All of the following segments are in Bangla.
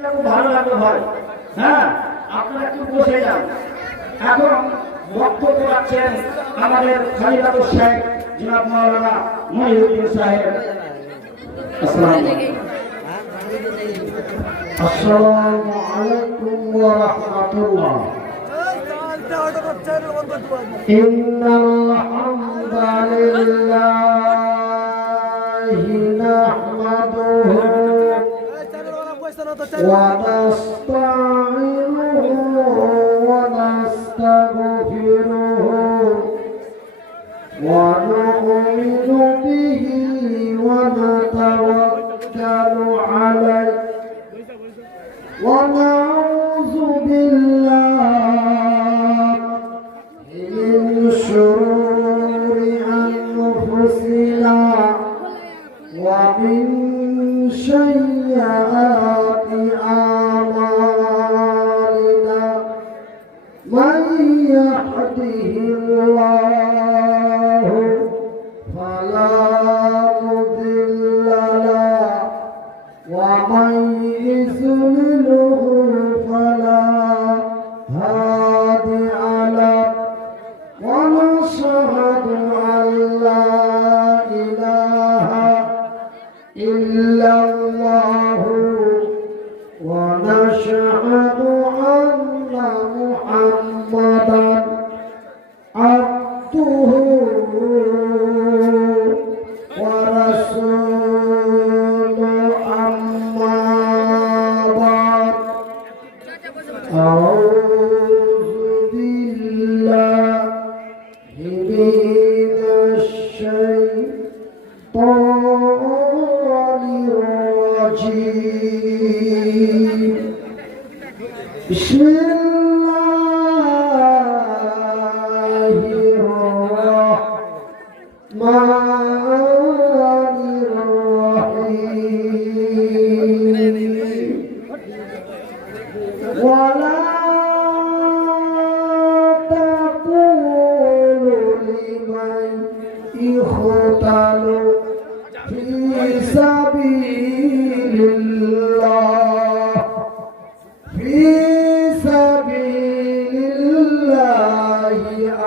ভালো লাগলো ভাই। হ্যাঁ, আপনারা একটু বসে যান। এখন বক্তব্য রাখছেন আমাদের খলিফাতুল শেখ জনাব মাওলানা মহিউদ্দিন সাহেব। আসসালামু আলাইকুম ওয়া রাহমাতুল্লাহ। ইন্নাল হামদালিল্লাহি নাহমাদুহু ওয়া নাস্তাঈনুহু ওয়া নাস্তাগফিরুহু ওয়া নু'মিnu বিহি ওয়া নাতাওয়াক্কালু আলাইহি ونعوذ بالله من شرور أنفسنا ومن سيئات أعمالنا من يهده الله فلا مضل له ومن يضلله فلا هادي له ونشهد أن لا إله إلا الله ونشهد أن محمدا عبده ورسوله أما بعد أعوذ بالله من الشيطان الرجيم بسم الله الرحمن الرحيم ولا تقولوا لمن يقتل في سبيل الله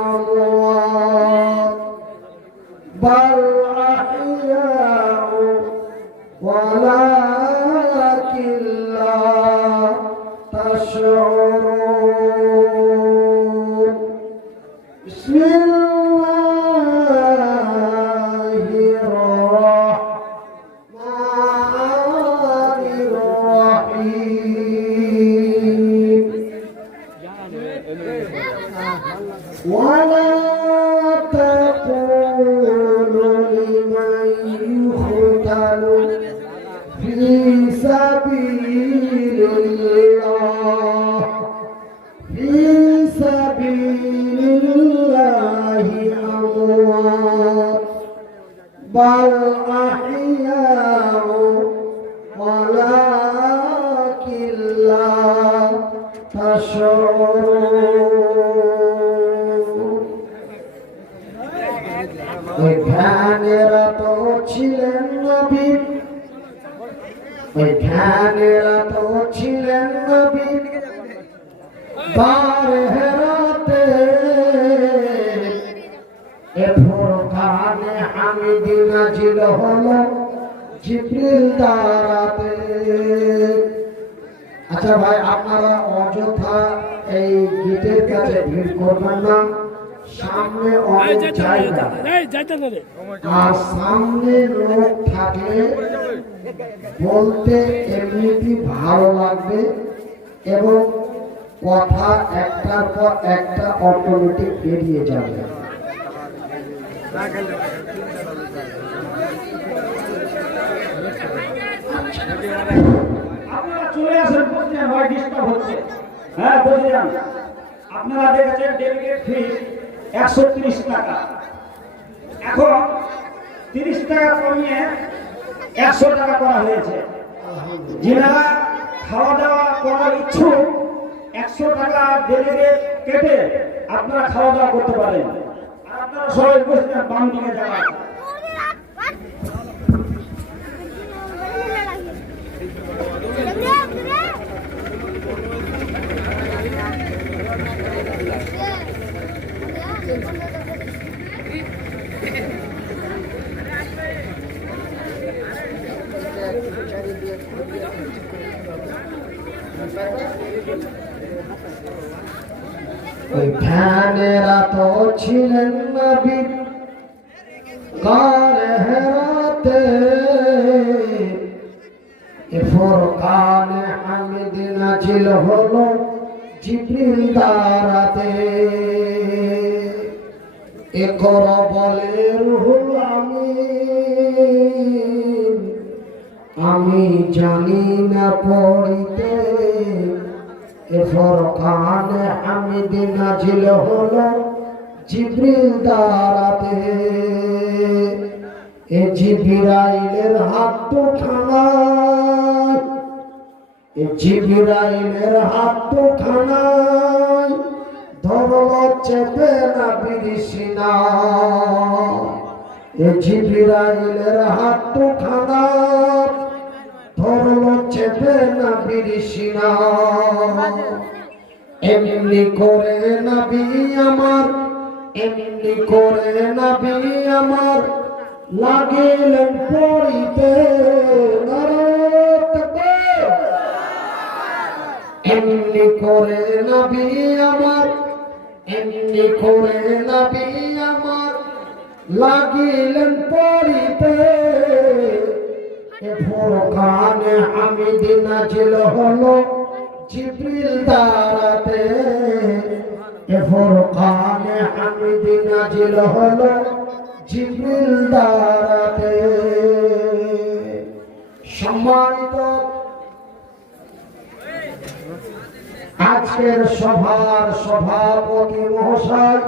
أموات بل أحياء ولكن لا تشعرون بسم الله الرحمن الرحيم ولا تقولوا لمن يقتل في سبيل الله أموات بل أحياء ولكن لا تشعرون ওইখানেরা তো ছিলেন নবী ওইখানেরা তো ছিলেন নবী বারহেরাতে এ ফুরকানে হামিদি নাজিল হলো জিবরিল দ্বারাতে। আচ্ছা ভাই, আপনারা অযথা এই গীতের কাছে ভিড় করবেন না। সামনে অনেক জায়গা আর সামনে লোক থাকলে বলতে এমনিতে ভালো লাগবে এবং কথা একটার পর একটা অটোমেটিক বেরিয়ে যাবে। আপনারা চলে আসেন, বসছেন, হয় ডিস্টার্ব হচ্ছে। হ্যাঁ, বসে যান। আপনারা দেখেছেন ডেলিগেট ফি 130 টাকা, এখন 30 টাকা কমিয়ে 100 টাকা করা হয়েছে। যারা খাওয়া দাওয়া করার ইচ্ছুক 100 টাকা ডেলিগেট কেটে আপনারা খাওয়া দাওয়া করতে পারেন। আর আপনারা সবাই বসছেন, বাম দিকে যাওয়া আছে। ওই ফ্যানেরা তো ছিলেন নবী কার হেরাতে এ ফুরকানে হামিদ নাজিল হলো জিবরিল দ্বারাতে ইকরা বলে রুহুল আমিন আমি জানি না পড়িতে এ ফুরকানে হামিদ নাজিল হলো জিবরিল দ্বারাতে এ জিবরাইলের হাত দুখানায় এ জিবরাইলের হাত দুখানায় ধরল চেপে নবীর সিনা এ জিবরাইলের হাত দুখানায় ধরল চেপে নবীর সিনা এমনি করে নবী আমার এমনি করে নবী আমার লাগিলেন পড়িতে এমনি করে নবী আমার এমনি করে নবী আমার লাগিলেন পড়িতে এ ফুরকানে হামিদ নাজিল হলো জিবরিল দ্বারাতে এ ফুরকানে হামিদ নাজিল হলো জিবরিল দ্বারাতে সম্মানিত আজকের সভার সভাপতি মহাশয়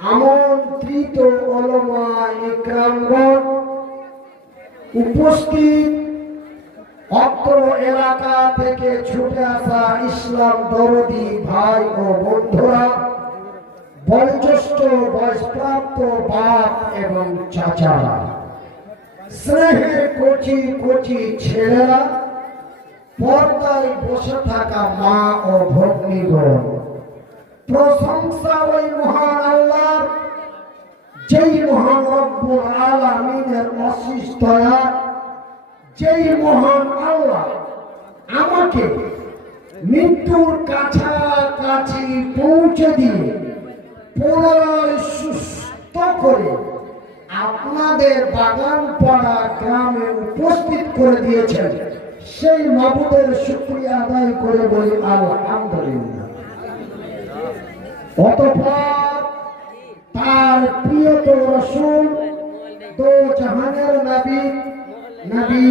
আমন্ত্রিত উলামা ইকরামগণ উপস্থিত অত্র এলাকা থেকে ছুটে আসা ইসলাম দরদি ভাই ও বন্ধুরা বয়োজ্যেষ্ঠ বয়সপ্রাপ্ত বাপ এবং চাচারা স্নেহের কচি কচি ছেলেরা পর্দায় বসে থাকা মা ও ভগ্নীগণ প্রশংসা ওই মহান আল্লাহর যেই মহান রব্বুল আলামিনের অশেষ দয়া যেই মহান আল্লাহ আমাকে মৃত্যুর কাছাকাছি পৌঁছে দিয়ে পুনরায় সুস্থ করে আপনাদের বাগানপাড়া গ্রামে উপস্থিত করে দিয়েছেন সেই মাবুদের শুকরিয়া আদায় করে বলি আলহামদুলিল্লাহ। অতঃপর তার প্রিয়তম রাসূল দো জাহানের নবী নবী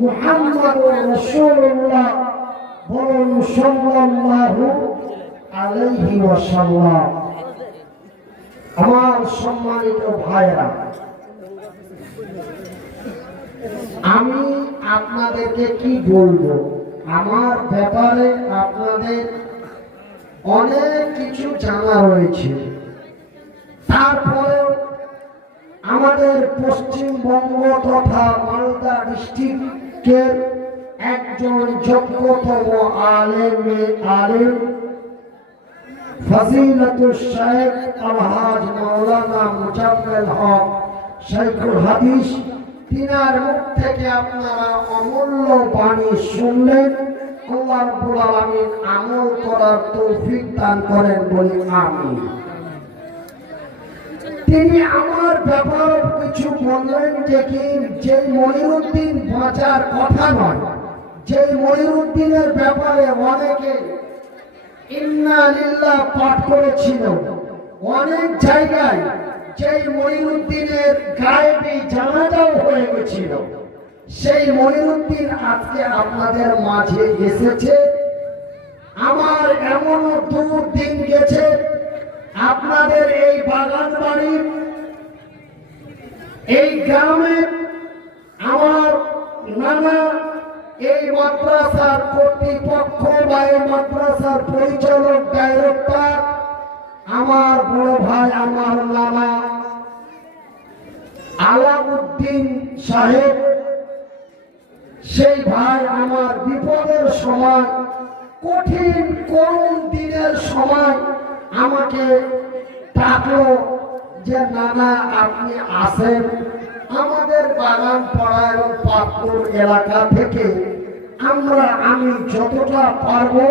মুহাম্মদুর রাসূলুল্লাহ বলুন সাল্লাল্লাহু আলাইহি ওয়াসাল্লাম। আমার সম্মানিত ভাইরা, আমি আপনাদেরকে কি বলবো, আমার ব্যাপারে আপনাদের অনেক কিছু জানা রয়েছে। তারপরেও আমাদের পশ্চিমবঙ্গ তথা মালদা ডিস্ট্রিক্টের একজন যোগ্যতম আলেম ফজিলাতুল শেখ আলহাজ মাওলানা মুজাম্মেল হক শাইখুল হাদিস, তিনার মুখ থেকে আপনারা অমূল্য বাণী শুনলেন। আল্লাহ রাব্বুল আলামিন আমল করার তৌফিক দান করেন বলি আমিন। তিনি আমার ব্যাপারে কিছু বললেন যে কি যে মনিরুদ্দিন বাঁচার কথা নয়, যে মনিরুদ্দিনের ব্যাপারে অনেকে ইন্না লিল্লাহ পাঠ করেছিল, অনেক জায়গায় যেই মনিরুদ্দিনের গায়েবী জানাজাও হয়ে গেছিল, সেই মনিরুদ্দিন আজকে আপনাদের মাঝে এসেছে। আমার এমন দূর দিন গেছে, আপনাদের এই বাগান বাড়ির এই গ্রামে আমার নানা এই মাদ্রাসার কর্তৃপক্ষ বা এই মাদ্রাসার পরিচালক ডাইরেক্টর আমার বড় ভাই আমার নানা আলাউদ্দিন সাহেব, সেই ভাই আমার বিপদের সময়, কঠিন করুণ দিনের সময় আমাকে ডাকলো যে নানা আপনি আসেন, আমাদের বাগান পাড়া এবং পাকুর এলাকা থেকে আমি যতটা পারবো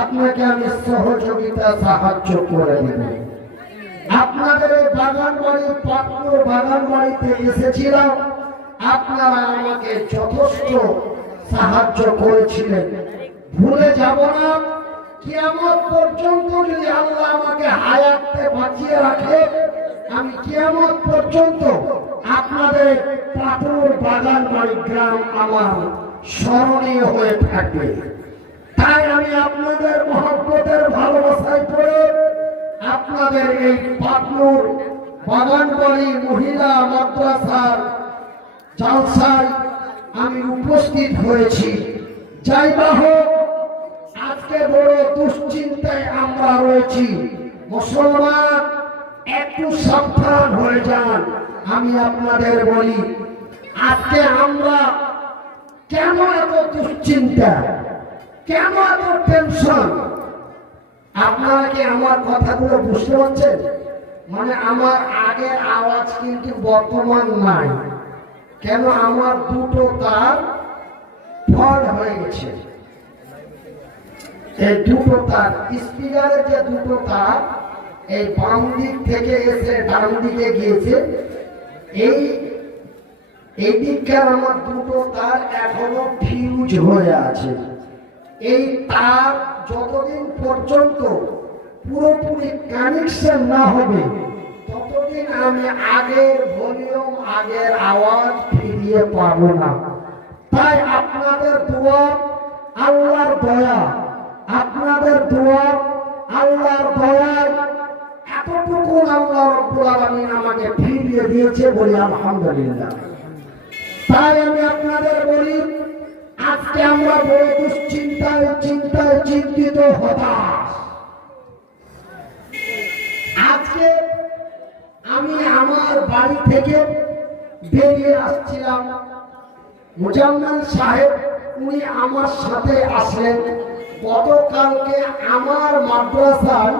আপনাকে আমি সহযোগিতা সাহায্য করে দেব। আপনাদের এই বাগান বাড়ি পাকুর বাগান বাড়িতে এসেছিলাম, আপনারা আমাকে যথেষ্ট সাহায্য করেছিলেন, ভুলে যাব না। কিয়ামত পর্যন্ত যদি আল্লাহ আমাকে হায়াতে বাঁচিয়ে রাখে, আমি কিয়ামত পর্যন্ত আপনাদের পাকুর বাগান বাড়ি গ্রাম আমার স্মরণীয় হয়ে থাকবে। তাই আমি আপনাদের মহব্বতের ভালোবাসায় পড়ে আপনাদের এই পাকুর বাগান বাড়ি মহিলা মাদ্রাসার জালসায় আমি উপস্থিত হয়েছি। যাই বা হোক, আজকে বড় দুশ্চিন্তায় আমরা রয়েছি। মুসলমান, একটু সাবধান হয়ে যান। আমি আপনাদের বলি, আজকে আমরা কেন এত দুশ্চিন্তা, কেন এত টেনশন? আপনারা কি আমার কথাগুলো বুঝতে পারছেন? মানে আমার আগের আওয়াজ কিন্তু বর্তমান নাই, কেন আমার দুটো তার ফল হয়ে গেছে। এই দুটো তার স্পিকারের যে দুটো তার এই বাম দিক থেকে এসে ডান দিকে গিয়েছে, এই দিককার আমার দুটো তার এখনো ফিউজ হয়ে আছে। এই তার যতদিন পর্যন্ত পুরোপুরি কানেকশন না হবে ততদিন আমি আগের ভলিউম, আগের আওয়াজ ফিরিয়ে পাবো না। তাই আপনাদের দোয়া, আল্লাহর দয়া, আপনাদের দোয়া, আল্লাহর দয়ায় এতটুকু আল্লাহ রাব্বুল আলামিন আমাকে ফিরিয়ে দিয়েছে, বলি আলহামদুলিল্লাহ। তাই আমি আপনাদের বলি, আজকে আমরা বড় দুশ্চিন্তায়, চিন্তায় চিন্তিত, হতাশ। আজকে আমি আমার বাড়ি থেকে বেরিয়ে আসছিলাম, মুজাম্মেল সাহেব উনি আমার সাথে আসলেন। গতকালকে আমার মাদ্রাসায়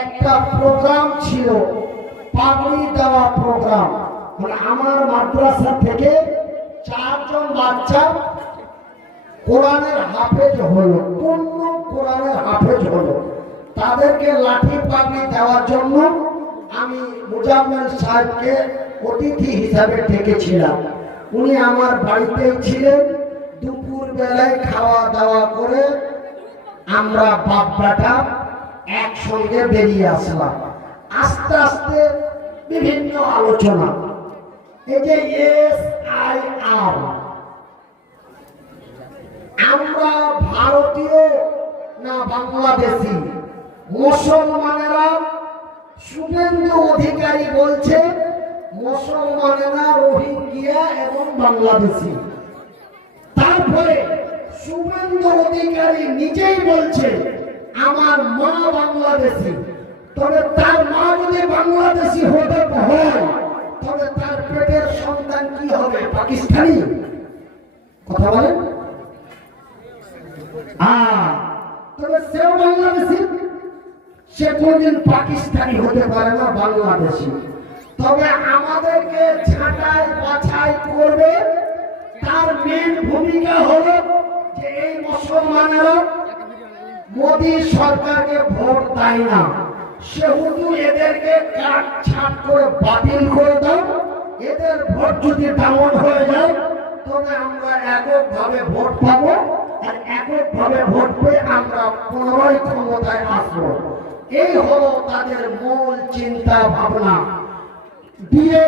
একটা প্রোগ্রাম ছিল, পাগড়ি দেওয়া প্রোগ্রাম। মানে আমার মাদ্রাসা থেকে 4 জন বাচ্চা কোরআনের হাফেজ হলো, পূর্ণ কোরআনের হাফেজ হলো। তাদেরকে লাঠি পাগড়ি দেওয়ার জন্য আমি মুজাম্মেল সাহেবকে অতিথি হিসাবে ডেকেছিলাম। উনি আমার বাড়িতেই ছিলেন। দুপুর বেলায় খাওয়া দাওয়া করে আমরা বাপ বেটা একসঙ্গে বেরিয়ে আসলাম। আস্তে আস্তে বিভিন্ন আলোচনা, এই যে SIR, আমরা ভারতীয় না বাংলাদেশি? মুসলমানেরা, শুভেন্দু অধিকারী বলছে মুসলমানেরা রোহিঙ্গিয়া এবং বাংলাদেশি। তারপরে শুভেন্দু অধিকারী নিজেই বলছে আমার মা বাংলাদেশি। তবে তার মা যদি বাংলাদেশি হতে হয়, তবে তার পেটের সন্তান কি হবে? পাকিস্তানি? কথা বলেন। তবে সেও বাংলাদেশি, সে কোনদিন পাকিস্তানি হতে পারে না, বাংলাদেশি। তবে আমাদেরকে ছাঁটাই বাছাই করবে, তার মেন ভূমিকা হলো যে এই মুসলমানেরা মোদী সরকারকে ভোট দেয় না, সেহেতু এদেরকে কাট ছাট করে বাতিল করে দাও। এদের ভোট যদি ডাউন হয়ে যায়, তবে আমরা এককভাবে ভোট পাবো, আর এককভাবে ভোট পেয়ে আমরা পুনরায় ক্ষমতায় আসবো। এই হলো তাদের মূল চিন্তা ভাবনা। দিয়ে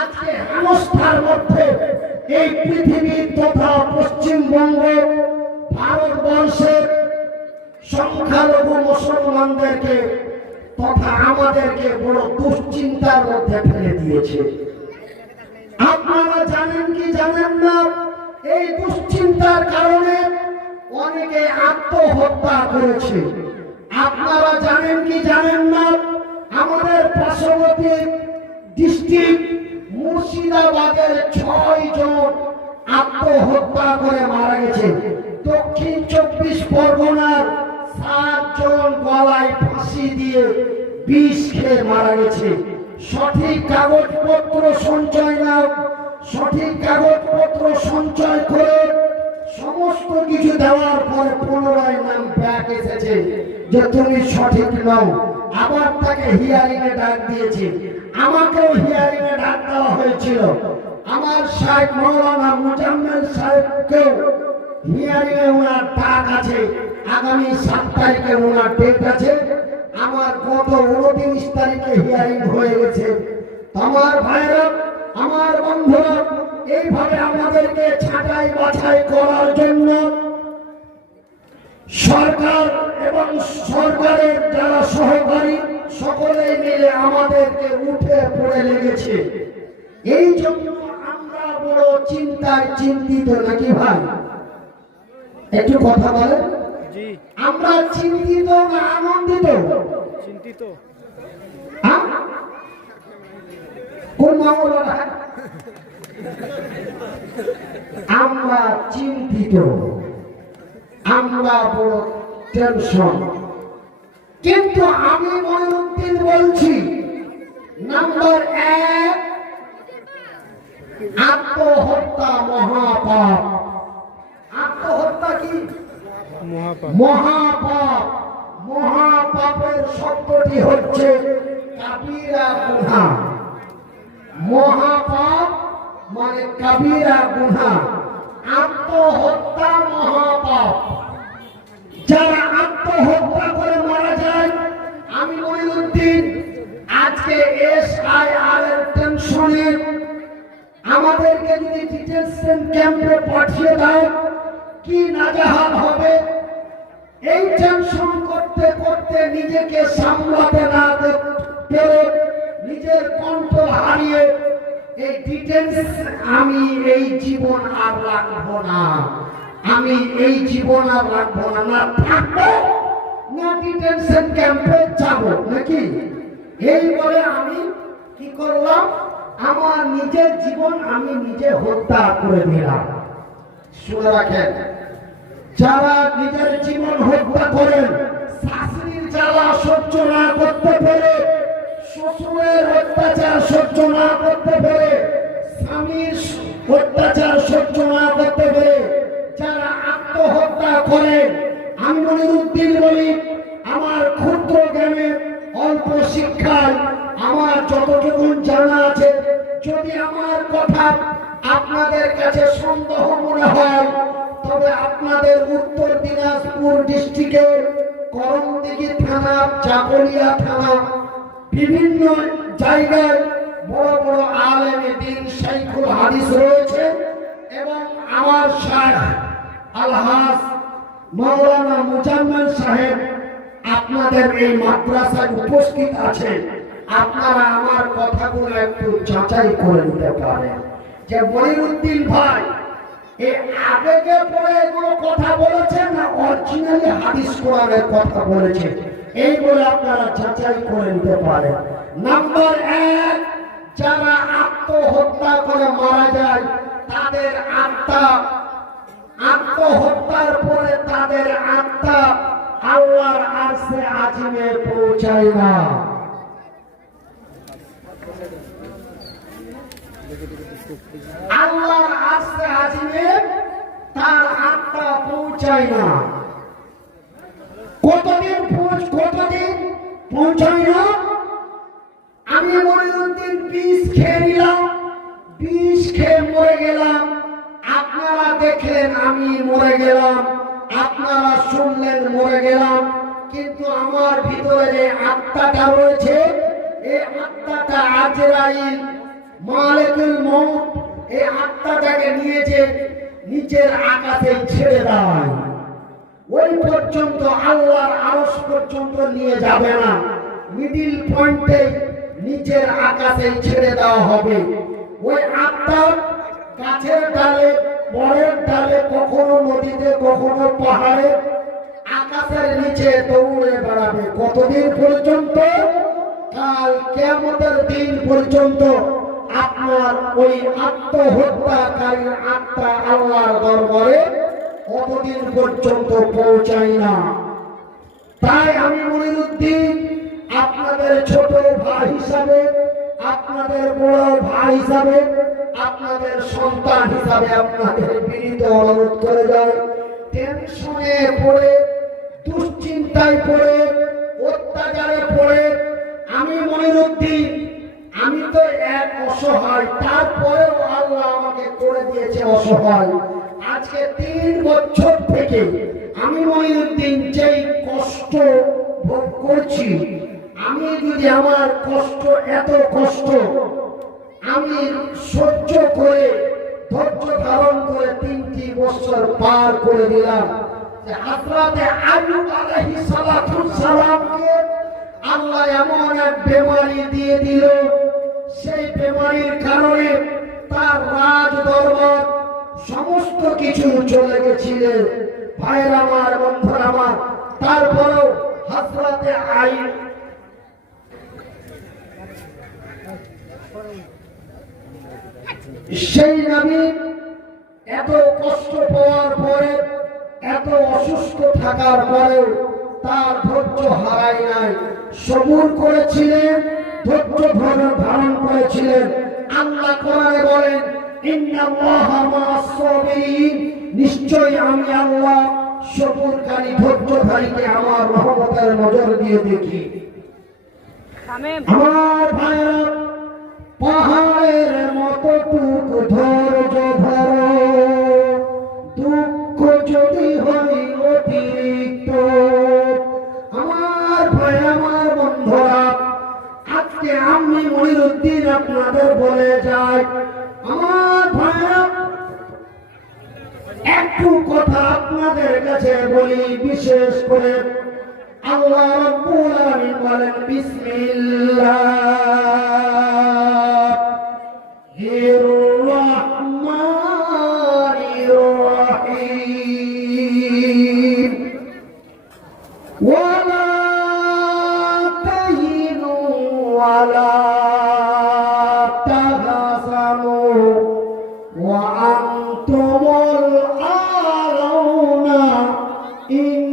আজকে হেনস্থার মধ্যে এই পৃথিবী তথা পশ্চিমবঙ্গ, ভারতবর্ষের সংখ্যালঘু মুসলমানদেরকে তথা আমাদেরকে বড় দুশ্চিন্তার মধ্যে ফেলে দিয়েছে। আপনারা জানেন কি জানেন না, এই দুশ্চিন্তার কারণে অনেকে আত্মহত্যা করেছে। আপনারা জানেন কি জানেন না, আমাদের পার্শ্ববর্তী ডিস্ট্রিক্ট মুর্শিদাবাদের 6 জন আত্মহত্যা করে মারা গেছে। দক্ষিণ 24 পরগনার 7 জন গলায় ফাঁসি দিয়ে বিষ খেয়ে মারা গেছে। সঠিক সঠিক কাগজপত্র সঞ্চয় নাও, সঠিক কাগজপত্র সঞ্চয় করে সমস্ত কিছু দেওয়ার পরে পুনরায় নাম ব্যাক এসেছে যে তুমি সঠিক নও। আবার তাকে হিয়ারিং এ ডাক দিয়েছে, আমাকেও হিয়ারিং এ ডাক দেওয়া হয়েছিল। আমার সাহেব মৌলানা মুজাম্মেল সাহেবকেও হিয়ারিং এ ওনার ডাক আছে, আগামী 7 তারিখে ওনার ডেট আছে। আমার গত 29 তারিখে হিয়ারিং হয়ে গেছে। আমার ভাইরা, আমার বন্ধুরা, এইভাবে আমাদেরকে ছাঁটাই বাছাই করার জন্য সরকার এবং সরকারের যারা সহকারী সকলে মিলে আমাদেরকে উঠে পড়ে লেগেছে। এই জন্য আমরা বড় চিন্তায় চিন্তিত, নাকি ভাই? একটু কথা বলেন। আমরা চিন্তিত না আনন্দিত? চিন্তিত। কোন মামলা? আমরা চিন্তিত, আমরা বড় টেনশন। কিন্তু আমি মঈনুদ্দিন বলছি, নাম্বার 1, আত্মহত্যা মহাপাপ। আত্মহত্যা কি? মহাপাপ। মহাপাপ। মহাপাপের শব্দটি হচ্ছে কাবিরা গুনাহ। মহাপাপ মানে কাবিরা গুনাহ। আত্মহত্যা মহাপাপ। যারা আত্মহত্যা করে মারা যায়, আমি মঈনুদ্দিন আজকে SIR এর টেনশনে আমাদেরকে যদি ডিটেনশন ক্যাম্পে পাঠিয়ে দাও, কি নাজাহাল হবে। এই টেনশন করতে করতে নিজেকে সামলাতে না পেরে নিজের কন্ট্রোল হারিয়ে এই ডিটেনশন, আমি এই জীবন আর রাখবো না, আমি এই জীবন আর রাখবো না, না থাকবো না ডিটেনশন ক্যাম্পে যাবো, নাকি? এই বলে আমি কি করলাম, আমার নিজের জীবন আমি নিজে হত্যা করে দিলাম। শুনে রাখেন, যারা নিজের জীবন হত্যা করেন, শাশুড়ির জ্বালা সহ্য না করতে পেরে, শ্বশুরের অত্যাচার সহ্য না করতে পেরে, স্বামীর অত্যাচার সহ্য না করতে পেরে যারা আত্মহত্যা করে, আমি মঈনুদ্দিন বলি, আমার ক্ষুদ্র জ্ঞানে, অল্প শিক্ষায় আমার যতটুকু জানা আছে, যদি আমার কথা আপনাদের কাছে সন্দেহ মনে হয়, তবে আপনাদের উত্তর দিনাজপুর ডিস্ট্রিক্টের করমদিঘি থানা, চাকুলিয়া থানা, বিভিন্ন জায়গায় বড় বড় আলেমে দ্বীন শাইখুল হাদিস রয়েছে এবং আমার শাইখ আলহাজ মাওলানা মুজাম্মেল সাহেব আপনাদের এই মাদ্রাসায় উপস্থিত আছে। আপনারা আমার কথাগুলো একটু যাচাই করে নিতে পারেন যে মঈনুদ্দিন ভাই এই আবেগে পড়ে এগুলো কথা বলেছেন না অরিজিনালি হাদিস কোরআনের কথা বলেছে, এই বলে আপনারা যাচাই করে নিতে পারেন। নাম্বার 1, যারা আত্মহত্যা করে মারা যায়, তাদের আত্মা, আত্মহত্যার পরে তাদের আত্মা আল্লাহর আরশে আজিমে পৌঁছায় না। আল্লাহর আরশে আজিমে তার আত্মা পৌঁছায় না। কতদিন পৌঁছায় না? আমি মঈনুদ্দিন বিষ খেয়ে নিলাম, বিষ খেয়ে মরে গেলাম, আপনারা দেখলেন আমি মরে গেলাম, আপনারা শুনলেন মরে গেলাম, কিন্তু আমার ভিতরে যে আত্মাটা রয়েছে, এই আত্মাটা আজরাইল মালিকুল মউত, এই আত্মাটাকে নিয়ে যে নিচের আকাশে ছেড়ে দেয়, ওই পর্যন্ত আল্লাহর আরশ পর্যন্ত নিয়ে যাবে না, মিডিল পয়েন্টে নিচের আকাশে ছেড়ে দেওয়া হবে। ওই আত্মা গাছের ডালে, বড়ের ডালে, কখনো নদীতে, কখনো পাহাড়ে, আকাশের নিচে দৌড়ে বেড়াবে। কতদিন পর্যন্ত? কাল কিয়ামতের দিন পর্যন্ত আপনার ওই আত্মহত্যাকারীর আত্মা আল্লাহর দরবারে কতদিন পর্যন্ত পৌঁছায় না। তাই আমি মঈনুদ্দিন আপনাদের ছোট ভাই হিসাবে আপনাদের বড় ভাই হিসাবে, আপনাদের সন্তান হিসাবে আপনাদের বিনীত অনুরোধ করে যায়, টেনশনে পড়ে, দুশ্চিন্তায় পড়ে, অত্যাচারে পড়ে আমি মনিরুদ্দিন, আমি তো এক অসহায়, তারপরেও আল্লাহ আমাকে করে দিয়েছে অসহায়। আজকে 3 বছর থেকে আমি মনিরুদ্দিন যেই কষ্ট ভোগ করছি, আমি যদি আমার কষ্ট, এত কষ্ট আমি সহ্য করে, ধৈর্য ধারণ করে 3টি বছর পার করে দিলাম, যে হযরত আইয়ুব আলাইহিস সালামকে আল্লাহ এমন এক বেমারি দিয়ে দিল, সেই বেমারির কারণে তার রাজ দরবার সমস্ত কিছু চলে গেছিলেন। ভাইয়ের আমার, বন্ধুরা আমার, তারপরেও হযরতে আইয়ুব সেই নবী এত কষ্ট পাওয়ার পরে, এত অসুস্থ থাকার পরেও তার ধৈর্য হারায় নাই, সবুর করেছিলেন, ধৈর্য ধারণ করেছিলেন। আল্লাহ কোরআনে বলেন, ইন্নাল্লাহা মা'আস সাবিরিন, নিশ্চয়ই আমি আল্লাহ সবুরকারী, ধৈর্যধারীকে আমার রহমতের নজর দিয়ে দেখি। আমার ভাইরা, পাহাড়ের মতো টুক ধৈর্য ধরো, দুঃখ যদি হয় অতিরিক্ত। আমার ভাই, আমার বন্ধুরা, আজকে আমি মনিরুদ্দিন আপনাদের বলে যাই, আমার ভাইরা, একটু কথা আপনাদের কাছে বলি, বিশেষ করে আল্লাহ রাব্বুল আলামিন বলেন, বিসমিল্লাহির রহমানির রহিম, ওয়ালা তাহিনু ওয়ালা তাহজানু ওয়া আনতুমুল আ'লাউনা ইন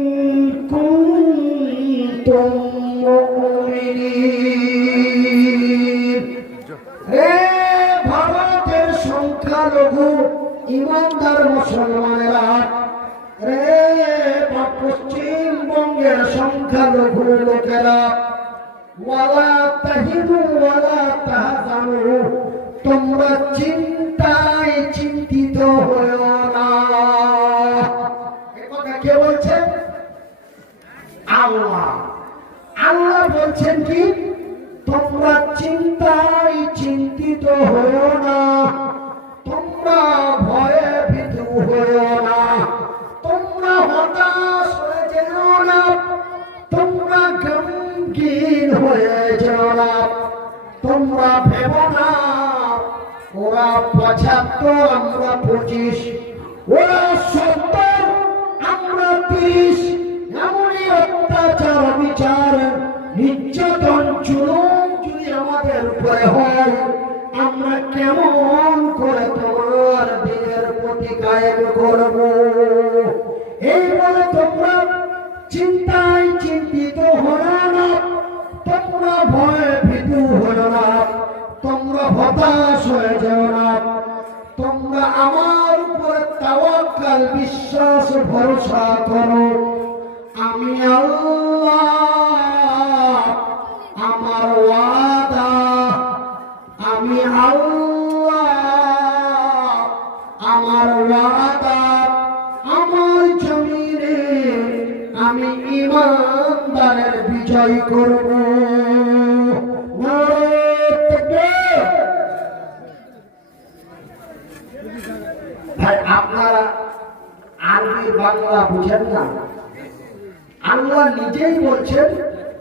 কুনতুম মুমিনিন। হে ভারতের সংখ্যালঘু ইমানদার মুসলমানেরা, রে পশ্চিমবঙ্গের সংখ্যালঘু লোকেরা, ওয়ালা তাহিনু ওয়ালা তাহজানু, তোমরা চিন্তায় চিন্তিত হয়ো না। কথা কে বলছেন? আল্লাহ। আল্লাহ বলছেন কি? তোমরা চিন্তায় চিন্তিত হয়ো না, তোমরা ভয়ে ভীতু হয়ো না, তোমরা হতাশ হয়ে যেও না, তোমরা গমগীন হয়ে যেও না, তোমরা ভেবো না ওরা ৭৫ আমরা ২৫, ওরা ৭০ আমরা ৩০, এমনই অত্যাচার, বিচার, নির্যাতন, জুলুম যদি আমাদের উপরে হয়, আমরা কেমন করে তোমার দিনের প্রতি কায়েম করব? এই বলে তোমরা চিন্তায় চিন্তিত হয়ো না, তোমরা ভয়ে ভীতু হয়ো না, তোমরা হতাশ হয়ে যাও না, তোমরা আমার উপর তাওয়াক্কুল, বিশ্বাস, ভরসা করো। আমি আল্লাহ, আমার ওয়াদা, আমি আল্লাহ, আমার ওয়াদা, আমার জমিনে আমি ঈমানদারের বিজয় করব। ভাই, আপনারা আরবি বাংলা বুঝেন না? আল্লাহ নিজেই বলছেন,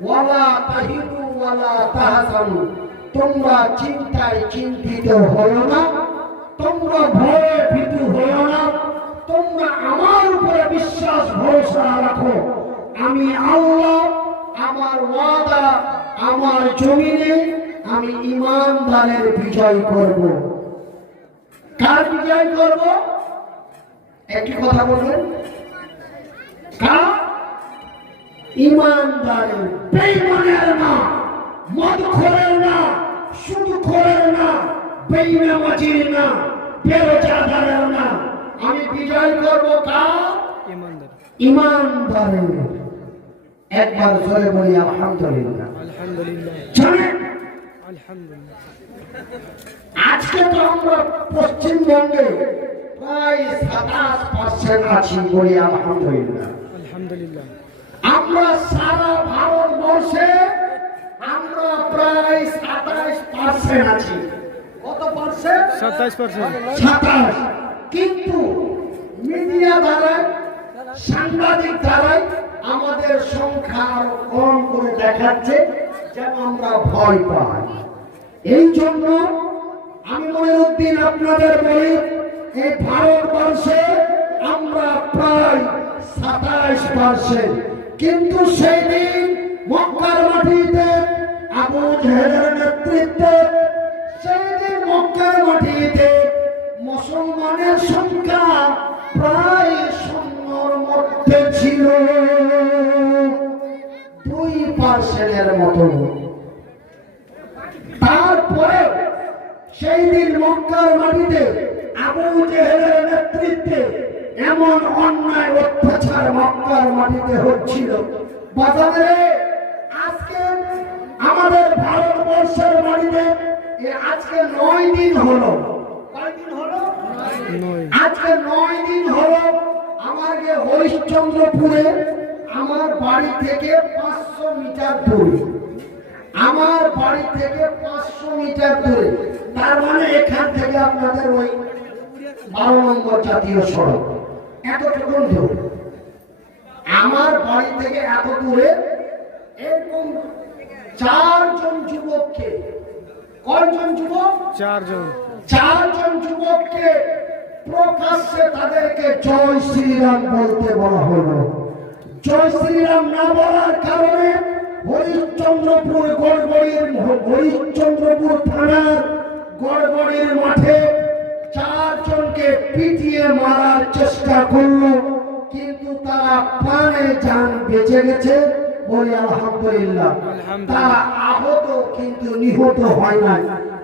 ওয়ালা তাহিনু ওয়ালা তাহজানু, তোমরা চিন্তায় চিন্তিত হয়ো না, তোমরা ভয়ে ভীতু হয়ো না, তোমরা আমার উপরে বিশ্বাস ভরসা রাখো। আমি আল্লাহ, আমার ওয়াদা, আমার জমিনে আমি ঈমানদারের বিজয় করব। কার বিজয় করব? একটি কথা বলবেন, কার? ঈমানদারের, বেঈমানের না, মদখোরের না, শুধু সুদখোরের না, বেঈমানের না, বেরোজাদারের না, আমি বিজয় করব কার? ইমানদার। ইমানদারের। একবার জোরে বলি আলহামদুলিল্লাহ। আলহামদুলিল্লাহ। জানেন আলহামদুলিল্লাহ। আজকে তো আমরা পশ্চিমবঙ্গে প্রায় 27% আছি, বলি আলহামদুলিল্লাহ। আলহামদুলিল্লাহ। আমরা সারা ভারতবর্ষে আমরা প্রায় 27% আছি। কত পার্সেন্ট? 27%। 27। কিন্তু মিডিয়া দ্বারাই, সাংবাদিক দ্বারাই আমাদের সংখ্যা আরো কম করে দেখাচ্ছে, যেন আমরা ভয় পাই। এই জন্য আমি মনিরুদ্দিন আপনাদের বলি, এই ভারতবর্ষে আমরা প্রায় 27%। কিন্তু সেই দিন মক্কার মাটিতে আবু জেহেলের নেতৃত্বে, সেই দিন মক্কার মাটিতে মুসলমানের সংখ্যা প্রায় শূন্যর মধ্যে ছিল, 2%-এর মতো। তারপরে সেই দিন মক্কার মাটিতে আবু জেহেলের নেতৃত্বে এমন অন্যায় অত্যাচার মক্কার মাটিতে হচ্ছিল। বাজারে আজকে আমাদের ভারতবর্ষের মাটিতে আজকে 9 দিন হলো। কয় দিন হলো? আজকে 9 দিন হলো আমাকে হরিশ্চন্দ্রপুরে, আমার বাড়ি থেকে 500 মিটার দূরে, আমার বাড়ি থেকে 500 মিটার দূরে, তার মানে এখান থেকে আপনাদের ওই 12 নম্বর জাতীয় সড়ক এতটুকু দূর, আমার বাড়ি থেকে এত দূরে এরকম 4 জন যুবককে, কয়জন যুবক? 4 জন। 4 জন যুবককে প্রকাশ্যে তাদেরকে জয় শ্রীরাম বলতে বলা হলো। জয় শ্রীরাম না বলার কারণে হরিশ্চন্দ্রপুর হরিশ্চন্দ্রপুর থানার গড়গড়ির মাঠে 4 জনকে পিটিয়ে মারার চেষ্টা করলো, কিন্তু তারা প্রাণে যান বেঁচে গেছে, বলি আলহামদুলিল্লাহ। তারা আহত কিন্তু নিহত হয় নাই,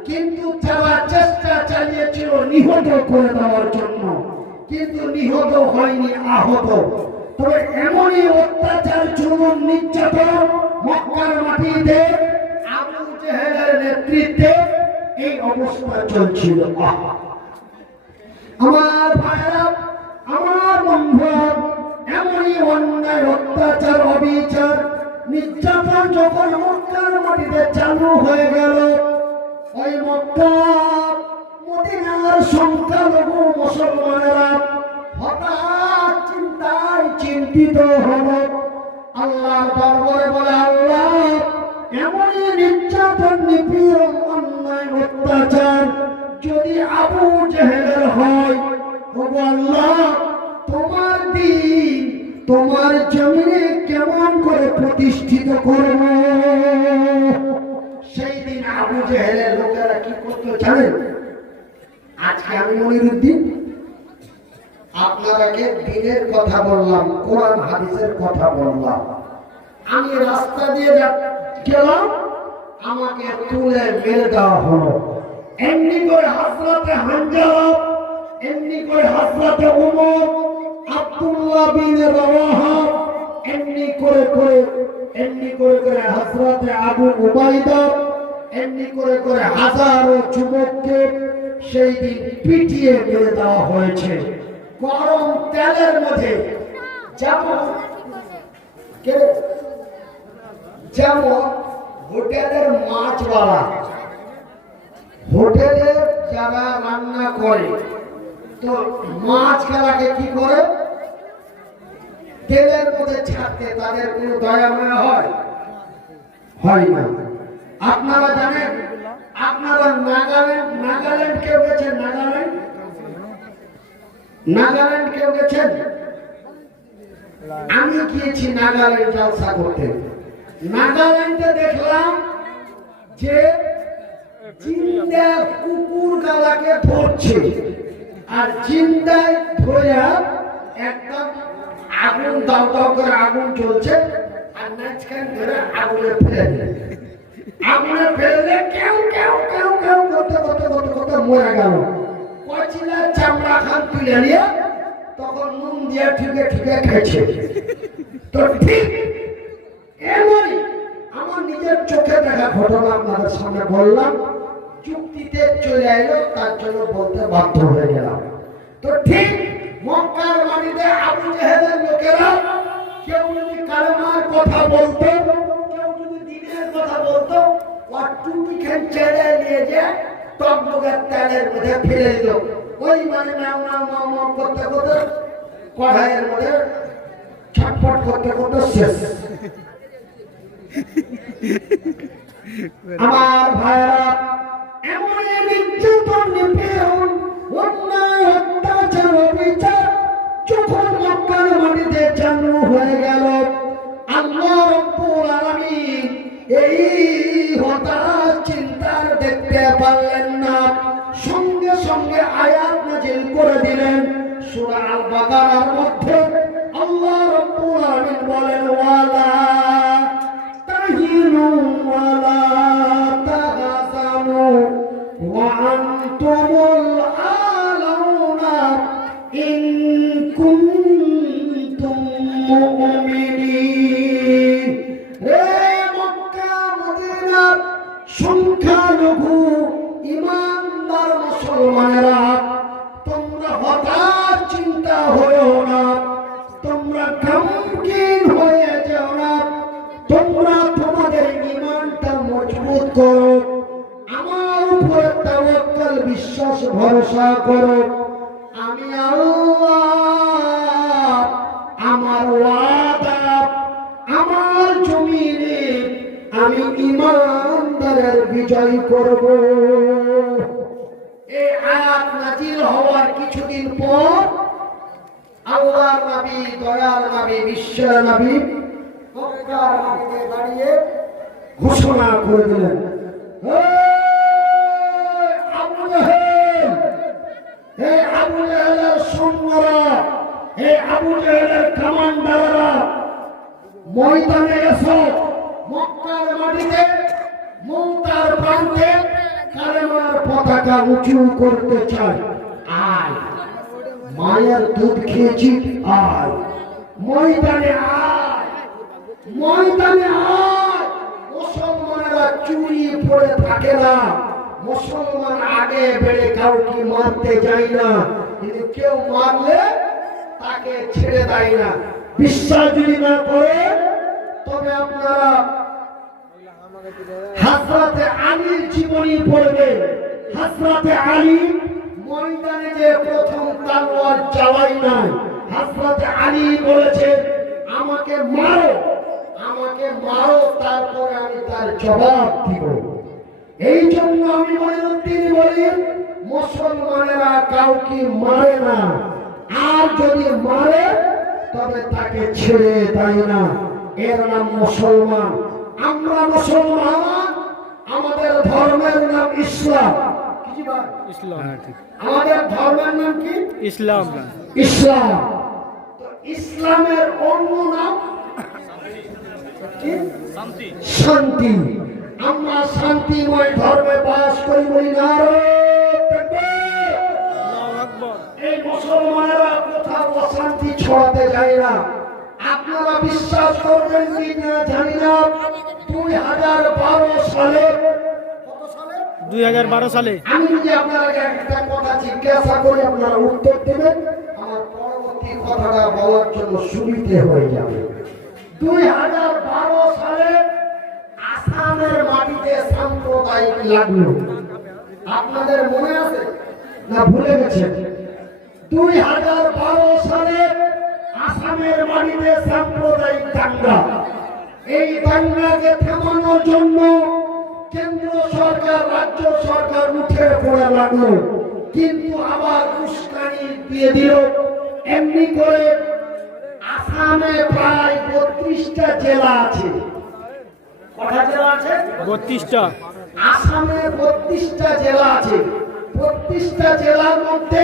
কিন্তু যারা চেষ্টা চালিয়েছিল নিহত করে দেওয়ার জন্য, কিন্তু নিহত হয়নি, আহত। তবে এমনই অত্যাচার, জুলুম, নির্যাতন মক্কার মাটিতে আবু জেহেলের নেতৃত্বে এই অবস্থা চলছিল। আমার ভাইরা, আমার বন্ধুরা, এমনই অন্যায় অত্যাচার, অবিচার, নির্যাতন যখন মক্কার মাটিতে চালু হয়ে গেল, ওই মক্কা মদিনার সংখ্যালঘু মুসলমানেরা হঠাৎ চিন্তায় চিন্তিত হল। আল্লাহ দরবারে বলে, আল্লাহ এমনই নির্যাতন, নিপীড়ন, অন্যায় অত্যাচার যদি আবু জেহেলের হয়, ওগো আল্লাহ তোমার দিন তোমার জমিনে কেমন করে প্রতিষ্ঠিত করব? সেই দিন আবু জেহেলের লোকেরা কি করতে জানেন? আজকে আমি মনিরুদ্দিন আপনারাকে দিনের কথা বললাম, কোরআন হাদিসের কথা বললাম। আমি রাস্তা দিয়ে গেলাম, আমাকে তুলে মেরে দেওয়া হলো। এমনি করে হযরতে হানজালা, এমনি করে হযরতে ওমর, আব্দুল্লাহ বিন রাওয়াহা, এমনি করে হযরতে আবু উবাইদা, এমনি করে হাজারো যুবককে সেই দিন পিটিয়ে মেরে দেওয়া হয়েছে গরম তেলের মধ্যে। যেমন হোটেলের মাছওয়ালা, হোটেলে যারা রান্না করে তো মাছ খেলাকে কি করে? তেলের মধ্যে ছাড়তে তাদের কোনো দয়া মনে হয় না। আপনারা জানেন, আপনারা নাগাল্যান্ড কেউ গেছেন? নাগাল্যান্ড কেউ গেছেন? আমি গিয়েছি নাগাল্যান্ড জলসা করতে। নাগাল্যান্ডে দেখলাম যে জিন্দা কুকুর গালাকে ধরছে, আর জিন্দায় ধরে একদম আগুন দাও দাও করে আগুন জ্বলছে, আর মাঝখান ধরে আগুনে ফেলে দিল। আগুনে ফেললে কেউ কেউ কেউ কেউ করতে করতে করতে করতে মরে গেল। কচিলার চামড়া খান তুলে নিয়ে তখন নুন দিয়ে ঠুকে ঠুকে খেয়েছে। তো ঠিক এমনই আমার নিজের চোখে দেখা ঘটনা আপনাদের সামনে বললাম, যুক্তিতে চলে এলো, তার জন্য বলতে বাধ্য হয়ে গেলাম। তো ঠিক মক্কার মাটিতে আবু জেহেলের লোকেরা কেউ যদি কালেমার কথা বলতো, কেউ যদি দ্বীনের কথা বলতো, আর টুপি খান ছেড়ে নিয়ে যে টকবগের তেলের মধ্যে ফেলে দিত। ওই মানে নাও নাও নাও নাও করতে করতে কড়াইয়ের মধ্যে ছটফট করতে করতে শেষ। আমার ভাইরা, এমন নির্যাতন নিপীড়ন অন্যায় অত্যাচার অবিচার যখন মক্কার মাটিতে চালু হয়ে গেল, আল্লাহ রাব্বুল আলামিন এই হতাশ চিন্তার দেখতে পারলেন না, সঙ্গে সঙ্গে আয়াত নাযিল করে দিলেন। সূরা আল বাকারার মধ্যে আল্লাহ রাব্বুল আলামিন বলেন, ওয়ালা তাহিনু ওয়ালা তাহজানু ওয়া আনতুমুল আলাউনা ইন কুনতুম মুমিনিন। রে মক্কা মদিনার সংখ্যালঘু ঈমানদার মুসলমানেরা, তোমরা হতাশ চিন্তা হয়েও না, তোমরা গমগীন হয়ে যাও না, তোমরা তোমাদের ঈমানটা মজবুত করো, আমার উপরে তাওয়াক্কুল বিশ্বাস ভরসা করো। আমি আল্লাহ, আমার ওয়াদা, আমার জমিনে আমি ঈমানদারের বিজয় করব। এই আয়াত নাযিল হওয়ার কিছুদিন পর আল্লাহর নবী, দয়ার নবী, বিশ্বের নবী মক্কার মাটিতে দাঁড়িয়ে ঘোষণা করে দিলেন, আবু জেহেল, হে আবু জেহেলের সৈন্যরা, হে আবু জেহেলের কমান্ডাররা, ময়দানে এসো। মক্কার মাটিতে মৌতার প্রান্তে কালেমার পতাকা উঁচু করতে চাই, আয়। মায়ের দুধ খেয়েছি, আয়। ময়দানে আয়, ময়দানে আয়। মুসলমানেরা চুরি পড়ে থাকে না, মুসলমান আগে বেড়ে কাউকে মারতে যায় না, কিন্তু কেউ মারলে তাকে ছেড়ে দেয় না। বিশ্বাস যদি না করে তবে আপনারা হযরতে আলীর জীবনী পড়বেন। হযরতে আলী ময়দানে যে প্রথম তলোয়ার চালাই নাই, হযরতে আলী বলেছে, আমাকে মারো, আমাকে মারো, তারপরে আমি তার জবাব দিব। এই জন্য আমি মঈনুদ্দিন বলি, মুসলমানেরা কাউকে মারে না, আর যদি মারে তবে তাকে ছেড়ে দেয় না। এর নাম মুসলমান। আমরা মুসলমান, আমাদের ধর্মের নাম ইসলাম। ইসলাম, আমাদের ধর্মের নাম কি? ইসলাম। ইসলাম। তো ইসলামের অন্য নাম কি? শান্তি। আমরা শান্তিময় ধর্মে বাস করি, বলি নারায়ে তাকবীর। আল্লাহু আকবার। এই মুসলমানেরা কোথাও অশান্তি ছড়াতে যায় না। আপনারা বিশ্বাস করবেন কি না জানি না, 2012 সালে, কত সালে? 2012 সালে আমি যদি আপনাকে একটা কথা জিজ্ঞাসা করি, আপনারা উত্তর দেবেন, আমার পরবর্তী কথাটা বলার জন্য সুবিধে হয়ে যাবে। 2012 সালে আসামের মাটিতে সাম্প্রদায়িক লাগলো, আপনাদের মনে আছে না ভুলে গেছেন? 2012 সালে আসামের মাটিতে সাম্প্রদায়িক দাঙ্গা। এই দাঙ্গাকে থামানোর জন্য কেন্দ্র সরকার, রাজ্য সরকার উঠে পড়ে লাগলো, কিন্তু আবার উস্কানি দিয়ে দিল। এমনি করে আসামে প্রায় 32টা জেলা আছে। কটা জেলা আছে? 32টা। আসামে 32টা জেলা আছে। 32টা জেলার মধ্যে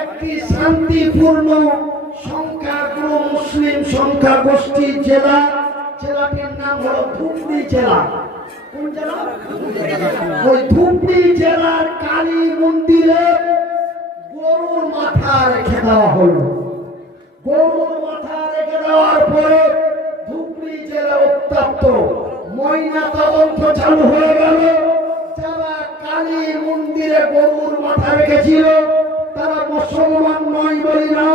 একটি শান্তিপূর্ণ সংখ্যাগুরু মুসলিম সংখ্যাগোষ্ঠীর জেলা, জেলাটির নাম হলো ধুবড়ী জেলা। কোন জেলা? ওই ধুবড়ি জেলার কালী মন্দিরে গরুর মাথা রেখে দেওয়া হলো। গরুর মাথা রেখে দেওয়ার পরে ধুবড়ি জেলা উত্তপ্ত, ময়না তদন্ত চালু হয়ে গেল। যারা কালী মন্দিরে গরুর মাথা রেখেছিল তারা মুসলমান নয় বলি না।